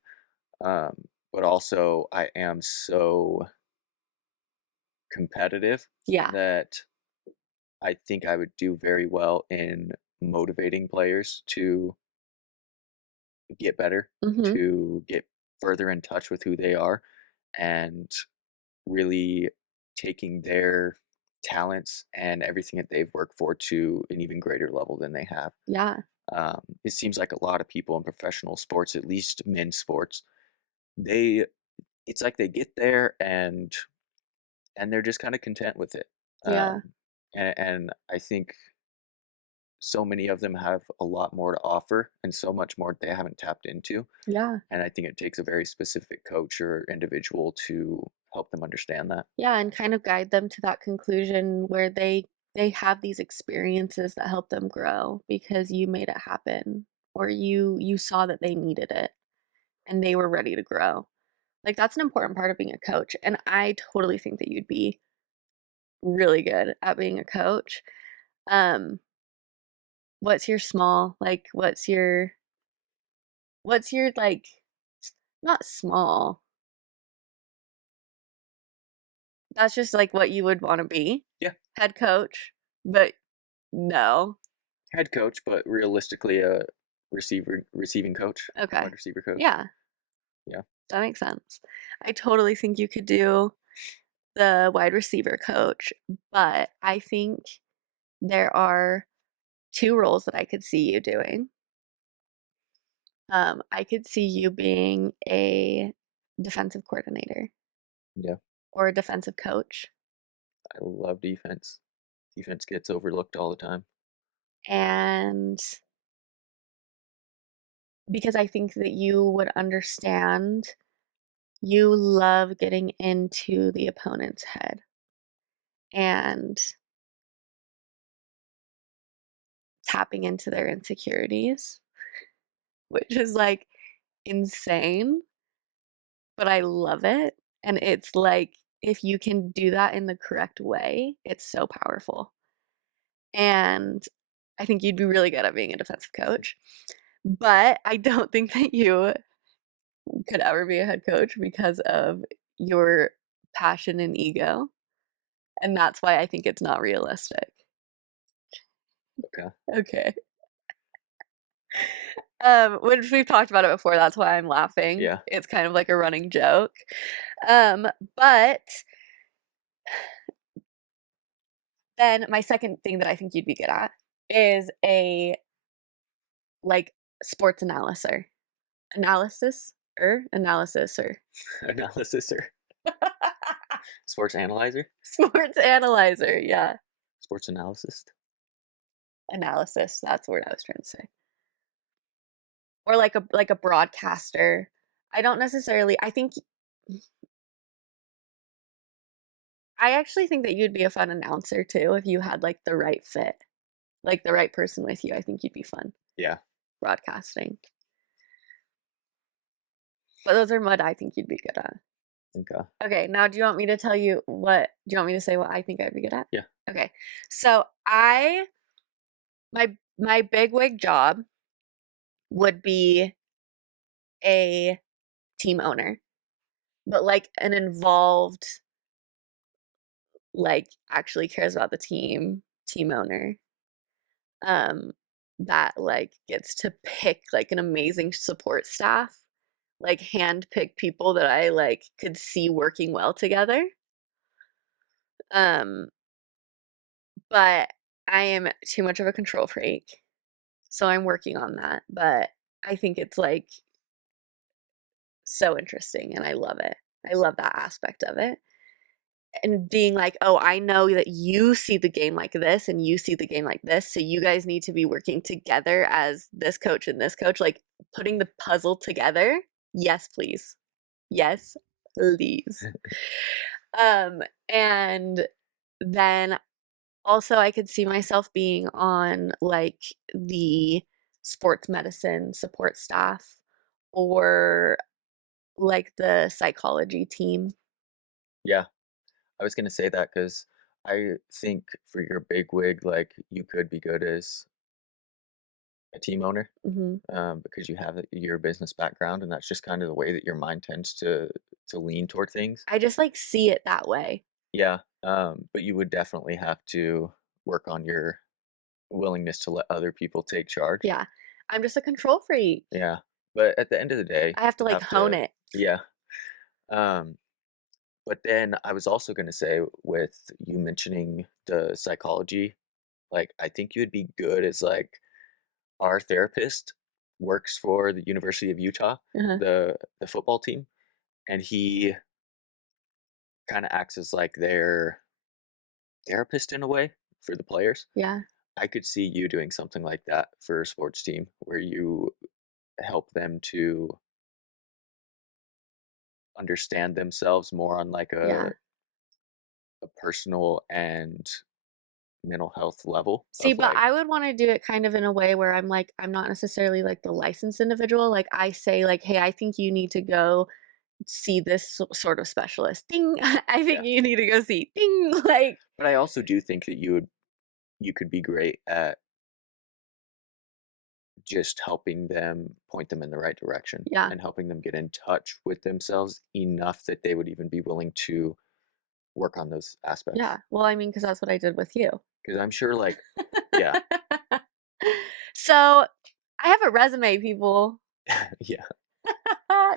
But also, I am so competitive Yeah. that I think I would do very well in motivating players to get better, Mhm. to get further in touch with who they are, and really taking their talents and everything that they've worked for to an even greater level than they have. Yeah. It seems like a lot of people in professional sports, at least men's sports, they it's like they get there and they're just kind of content with it. Yeah. And I think so many of them have a lot more to offer and so much more they haven't tapped into. Yeah. And I think it takes a very specific coach or individual to help them understand that. Yeah, and kind of guide them to that conclusion where they have these experiences that help them grow because you made it happen or you saw that they needed it and they were ready to grow. Like that's an important part of being a coach, and I totally think that you'd be really good at being a coach. Um what's your small, like what's your like, not small. That's just like what you would want to be. Yeah, Head coach, but no. head coach, but realistically a receiving coach, Okay. wide receiver coach. Yeah. Yeah. That makes sense. I totally think you could do the wide receiver coach, but I think there are 2 roles that I could see you doing. I could see you being a defensive coordinator Yeah. or a defensive coach, I love defense. Defense gets overlooked all the time. and because I think that you would understand You love getting into the opponent's head and tapping into their insecurities, which is like insane, but I love it. And it's like, if you can do that in the correct way, it's so powerful. And I think you'd be really good at being a defensive coach. But I don't think that you could ever be a head coach because of your passion and ego. And that's why I think it's not realistic. Okay. Okay. Which we've talked about it before, that's why I'm laughing. Yeah. It's kind of like a running joke. Um, but then my second thing that I think you'd be good at is a like sports analyzer. Analysis or Analysis or sports analyzer? sports analyzer, yeah. Sports analysis? Analysis, that's the word I was trying to say. Or like a broadcaster. I don't necessarily I actually think that you'd be a fun announcer too if you had like the right fit, like the right person with you. I think you'd be fun Yeah. broadcasting. But those are mud I think you'd be good at. Okay. Okay, now do you want me to tell you what do you want me to say what I think I'd be good at? Yeah. Okay. So my big wig job would be a team owner, but like an involved, like actually cares about the team owner. Um that like gets to pick like an amazing support staff, like hand pick people that I like could see working well together. Um but I am too much of a control freak. So I'm working on that, but I think it's like so interesting and I love it. I love that aspect of it. And being like, "Oh, I know that you see the game like this and you see the game like this, so you guys need to be working together as this coach and this coach, like putting the puzzle together." Yes, please. Yes, please. And then also I could see myself being on like the sports medicine support staff or like the psychology team. Yeah. I was gonna say that because I think for your big wig, like, you could be good as a team owner, Mhm. because you have your business background, and that's just kind of the way that your mind tends to lean toward things. I just like see it that way. Yeah, but you would definitely have to work on your willingness to let other people take charge. Yeah. I'm just a control freak. Yeah, but at the end of the day, I have to you like have hone to. it. Yeah, um, but then I was also gonna say with you mentioning the psychology, like, I think you'd be good as, like, our therapist works for the University of Utah, Uh-huh. the football team, and he kinda acts as, like, their therapist in a way for the players. Yeah. I could see you doing something like that for a sports team where you help them to understand themselves more on, like, Yeah. a personal and mental health level See, of, but like. I would want to do it kind of in a way where I'm like, I'm not necessarily like the licensed individual. Like I say, like, hey, I think you need to go see this sort of specialist. Ding. I think Yeah. you need to go see. Ding. Like, But I also do think that you could be great at just helping them point them in the right direction yeah. and helping them get in touch with themselves enough that they would even be willing to work on those aspects. Yeah. Well, I mean, because that's what I did with you. Because I'm sure, like, yeah, So I have a resume, people. yeah,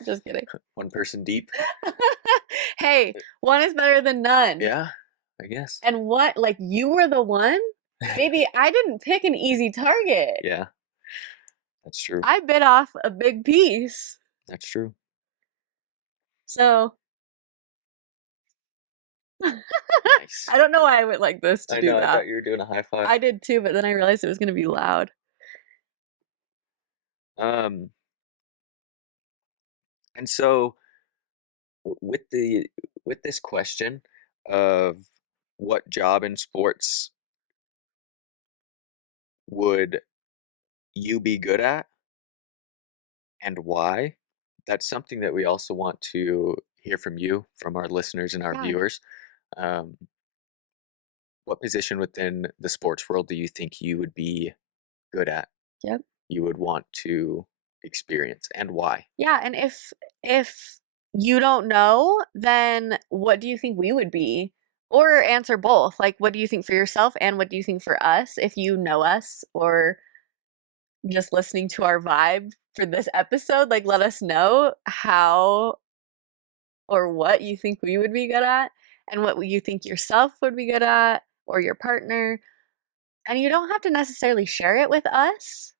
Just kidding. one person deep. Hey, one is better than none. Yeah, I guess. And what, like, you were the one? Baby, I didn't pick an easy target. Yeah, that's true. I bit off a big piece. That's true. So Nice. I don't know why I went like this to I do know. I that. thought you were doing a high five. I did too, but then I realized it was going to be loud. Um, and so with the with this question of what job in sports would you be good at and why? That's something that we also want to hear from you, from our listeners and our Yeah. viewers. Um, what position within the sports world do you think you would be good at? Yep. You would want to experience and why? Yeah, and if you don't know, then what do you think we would be? Or answer both. Like, what do you think for yourself and what do you think for us if you know us or just listening to our vibe for this episode? Like, let us know how or what you think we would be good at and what you think yourself would be good at or your partner. And you don't have to necessarily share it with us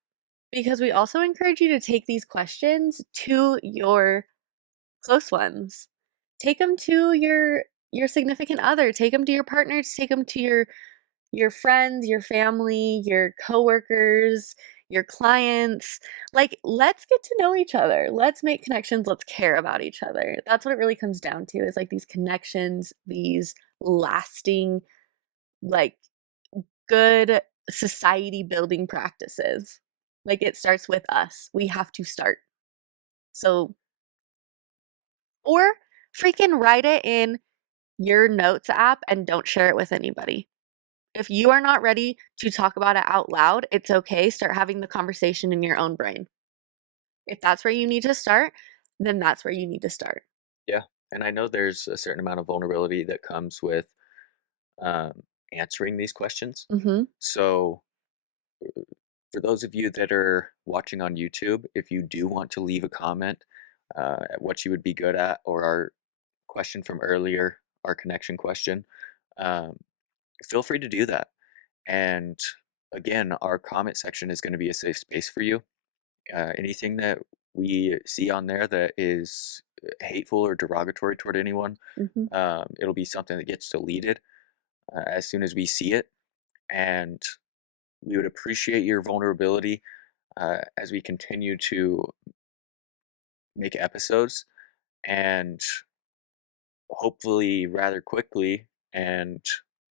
because we also encourage you to take these questions to your close ones. Take them to your significant other, take them to your partners, take them to your friends, your family, your coworkers, your clients. Like, let's get to know each other. Let's make connections. Let's care about each other. That's what it really comes down to is like these connections, these lasting, like good society building practices. Like it starts with us. We have to start. So, or freaking write it in your notes app and don't share it with anybody. If you are not ready to talk about it out loud, it's okay. Start having the conversation in your own brain. If that's where you need to start, then that's where you need to start. Yeah, and I know there's a certain amount of vulnerability that comes with answering these questions. Mhm. So, for those of you that are watching on YouTube, if you do want to leave a comment at what you would be good at, or our question from earlier, our connection question, um, feel free to do that. And again, our comment section is going to be a safe space for you. Anything that we see on there that is hateful or derogatory toward anyone, Mhm. it'll be something that gets deleted as soon as we see it. And we would appreciate your vulnerability as we continue to make episodes, and hopefully rather quickly, and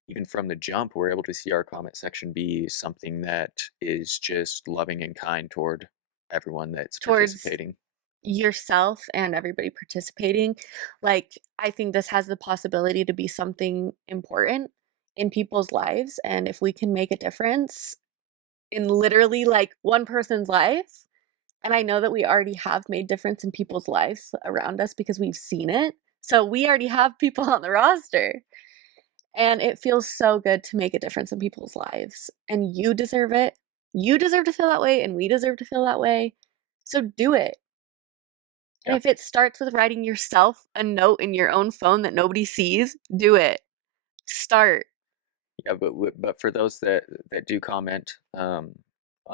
even from the jump, we're able to see our comment section be something that is just loving and kind toward everyone that's Towards participating. yourself and everybody participating. Like, I think this has the possibility to be something important in people's lives. And if we can make a difference in literally like one person's life, and I know that we already have made difference in people's lives around us because we've seen it. So we already have people on the roster. And it feels so good to make a difference in people's lives. And you deserve it. You deserve to feel that way, and we deserve to feel that way. So do it. And Yeah, if it starts with writing yourself a note in your own phone that nobody sees, do it. Start. yeah, but for those that do comment on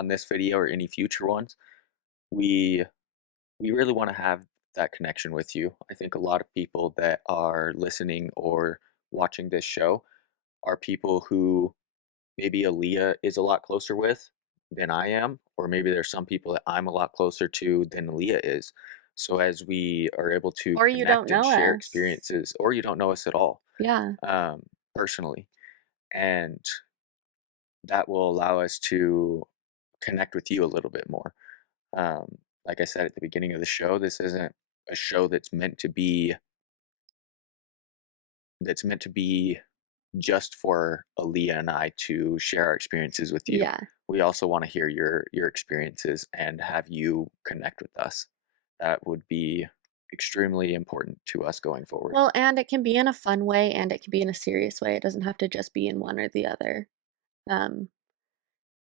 this video or any future ones, we we really want to have that connection with you. I think a lot of people that are listening or watching this show are people who maybe Alyiah is a lot closer with than I am, or maybe there's some people that I'm a lot closer to than Alyiah is. So as we are able to Or you don't connect and know share us. experiences, or you don't know us at all, Yeah. um, personally, and that will allow us to connect with you a little bit more. Like I said at the beginning of the show, this isn't a show that's meant to be just for Alyiah and I to share our experiences with you. Yeah. We also want to hear your experiences and have you connect with us. That would be extremely important to us going forward. Well, and it can be in a fun way and it can be in a serious way. It doesn't have to just be in one or the other. Um,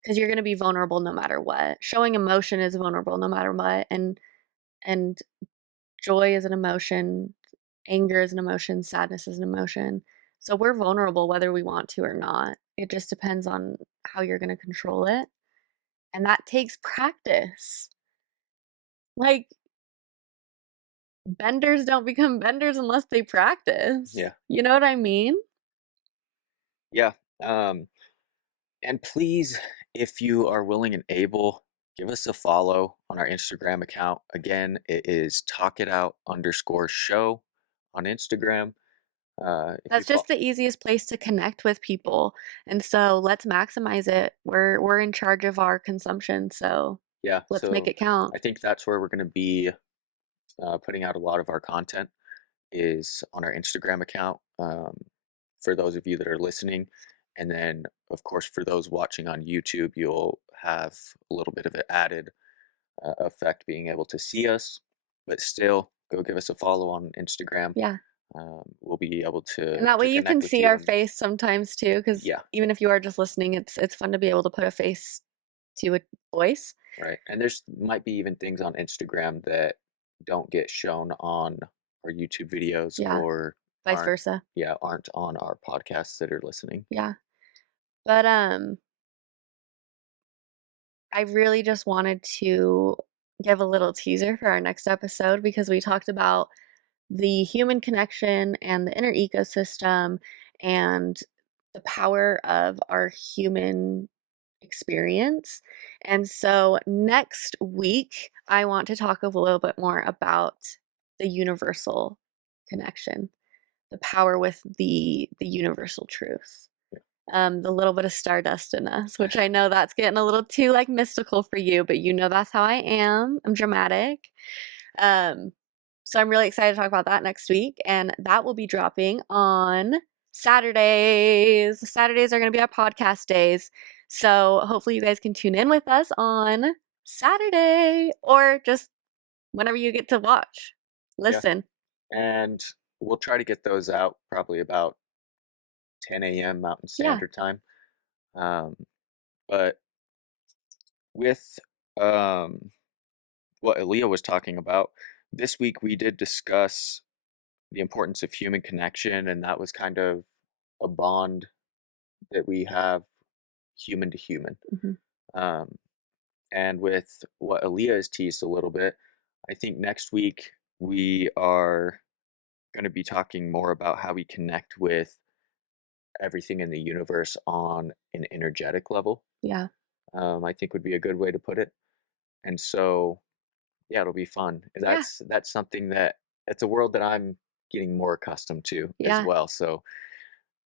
because you're gonna be vulnerable no matter what. Showing emotion is vulnerable no matter what, and joy is an emotion, anger is an emotion, sadness is an emotion. So we're vulnerable whether we want to or not. It just depends on how you're gonna control it, and that takes practice. Like, benders don't become benders unless they practice. Yeah. You know what I mean? Yeah. And please, if you are willing and able, give us a follow on our Instagram account. Again, it is talkitout_show on Instagram. If you That's follow, just the easiest place to connect with people. And so let's maximize it. We're in charge of our consumption, so yeah, let's make so it count. I think that's where we're going to be putting out a lot of our content is on our Instagram account. For those of you that are listening, and then of course for those watching on YouTube, you'll have a little bit of an added effect being able to see us, but still go give us a follow on Instagram. Yeah. We'll be able And that way to you can connect with see you our and face sometimes too, because yeah, even if you are just listening, it's fun to be able to put a face to a voice. right. And there's might be even things on Instagram that don't get shown on our YouTube videos Yeah, or vice aren't versa. yeah, aren't on our podcasts that are listening. Yeah. But I really just wanted to give a little teaser for our next episode because we talked about the human connection and the inner ecosystem and the power of our human experience. And so next week, I want to talk a little bit more about the universal connection, the power with the universal truth. The little bit of stardust in us, which I know that's getting a little too like mystical for you, but you know that's how I am. I'm dramatic. Um, so I'm really excited to talk about that next week, and that will be dropping on Saturdays. Saturdays are going to be our podcast days. So hopefully you guys can tune in with us on Saturday or just whenever you get to watch. Yeah. Listen. And we'll try to get those out probably about 10 a.m. Mountain Yeah. Standard Time. Um, but with um, what Alyiah was talking about, this week we did discuss the importance of human connection, and that was kind of a bond that we have human to human. Mhm. Um, and with what Alyiah has teased a little bit, I think next week we are going to be talking more about how we connect with everything in the universe on an energetic level. Yeah. I think would be a good way to put it. And so, yeah, it'll be fun. Yeah. That's something that it's a world that I'm getting more accustomed to as Yeah. well. So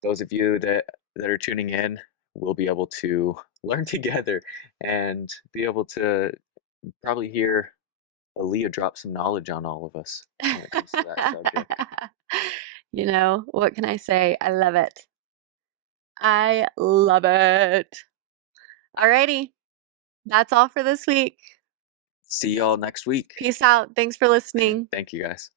those of you that are tuning in will be able to learn together and be able to probably hear Alyiah drop some knowledge on all of us when it comes to that subject. You know, what can I say? I love it. I love it. Alrighty. That's all for this week. See y'all next week. Peace out. Thanks for listening. Thank you guys.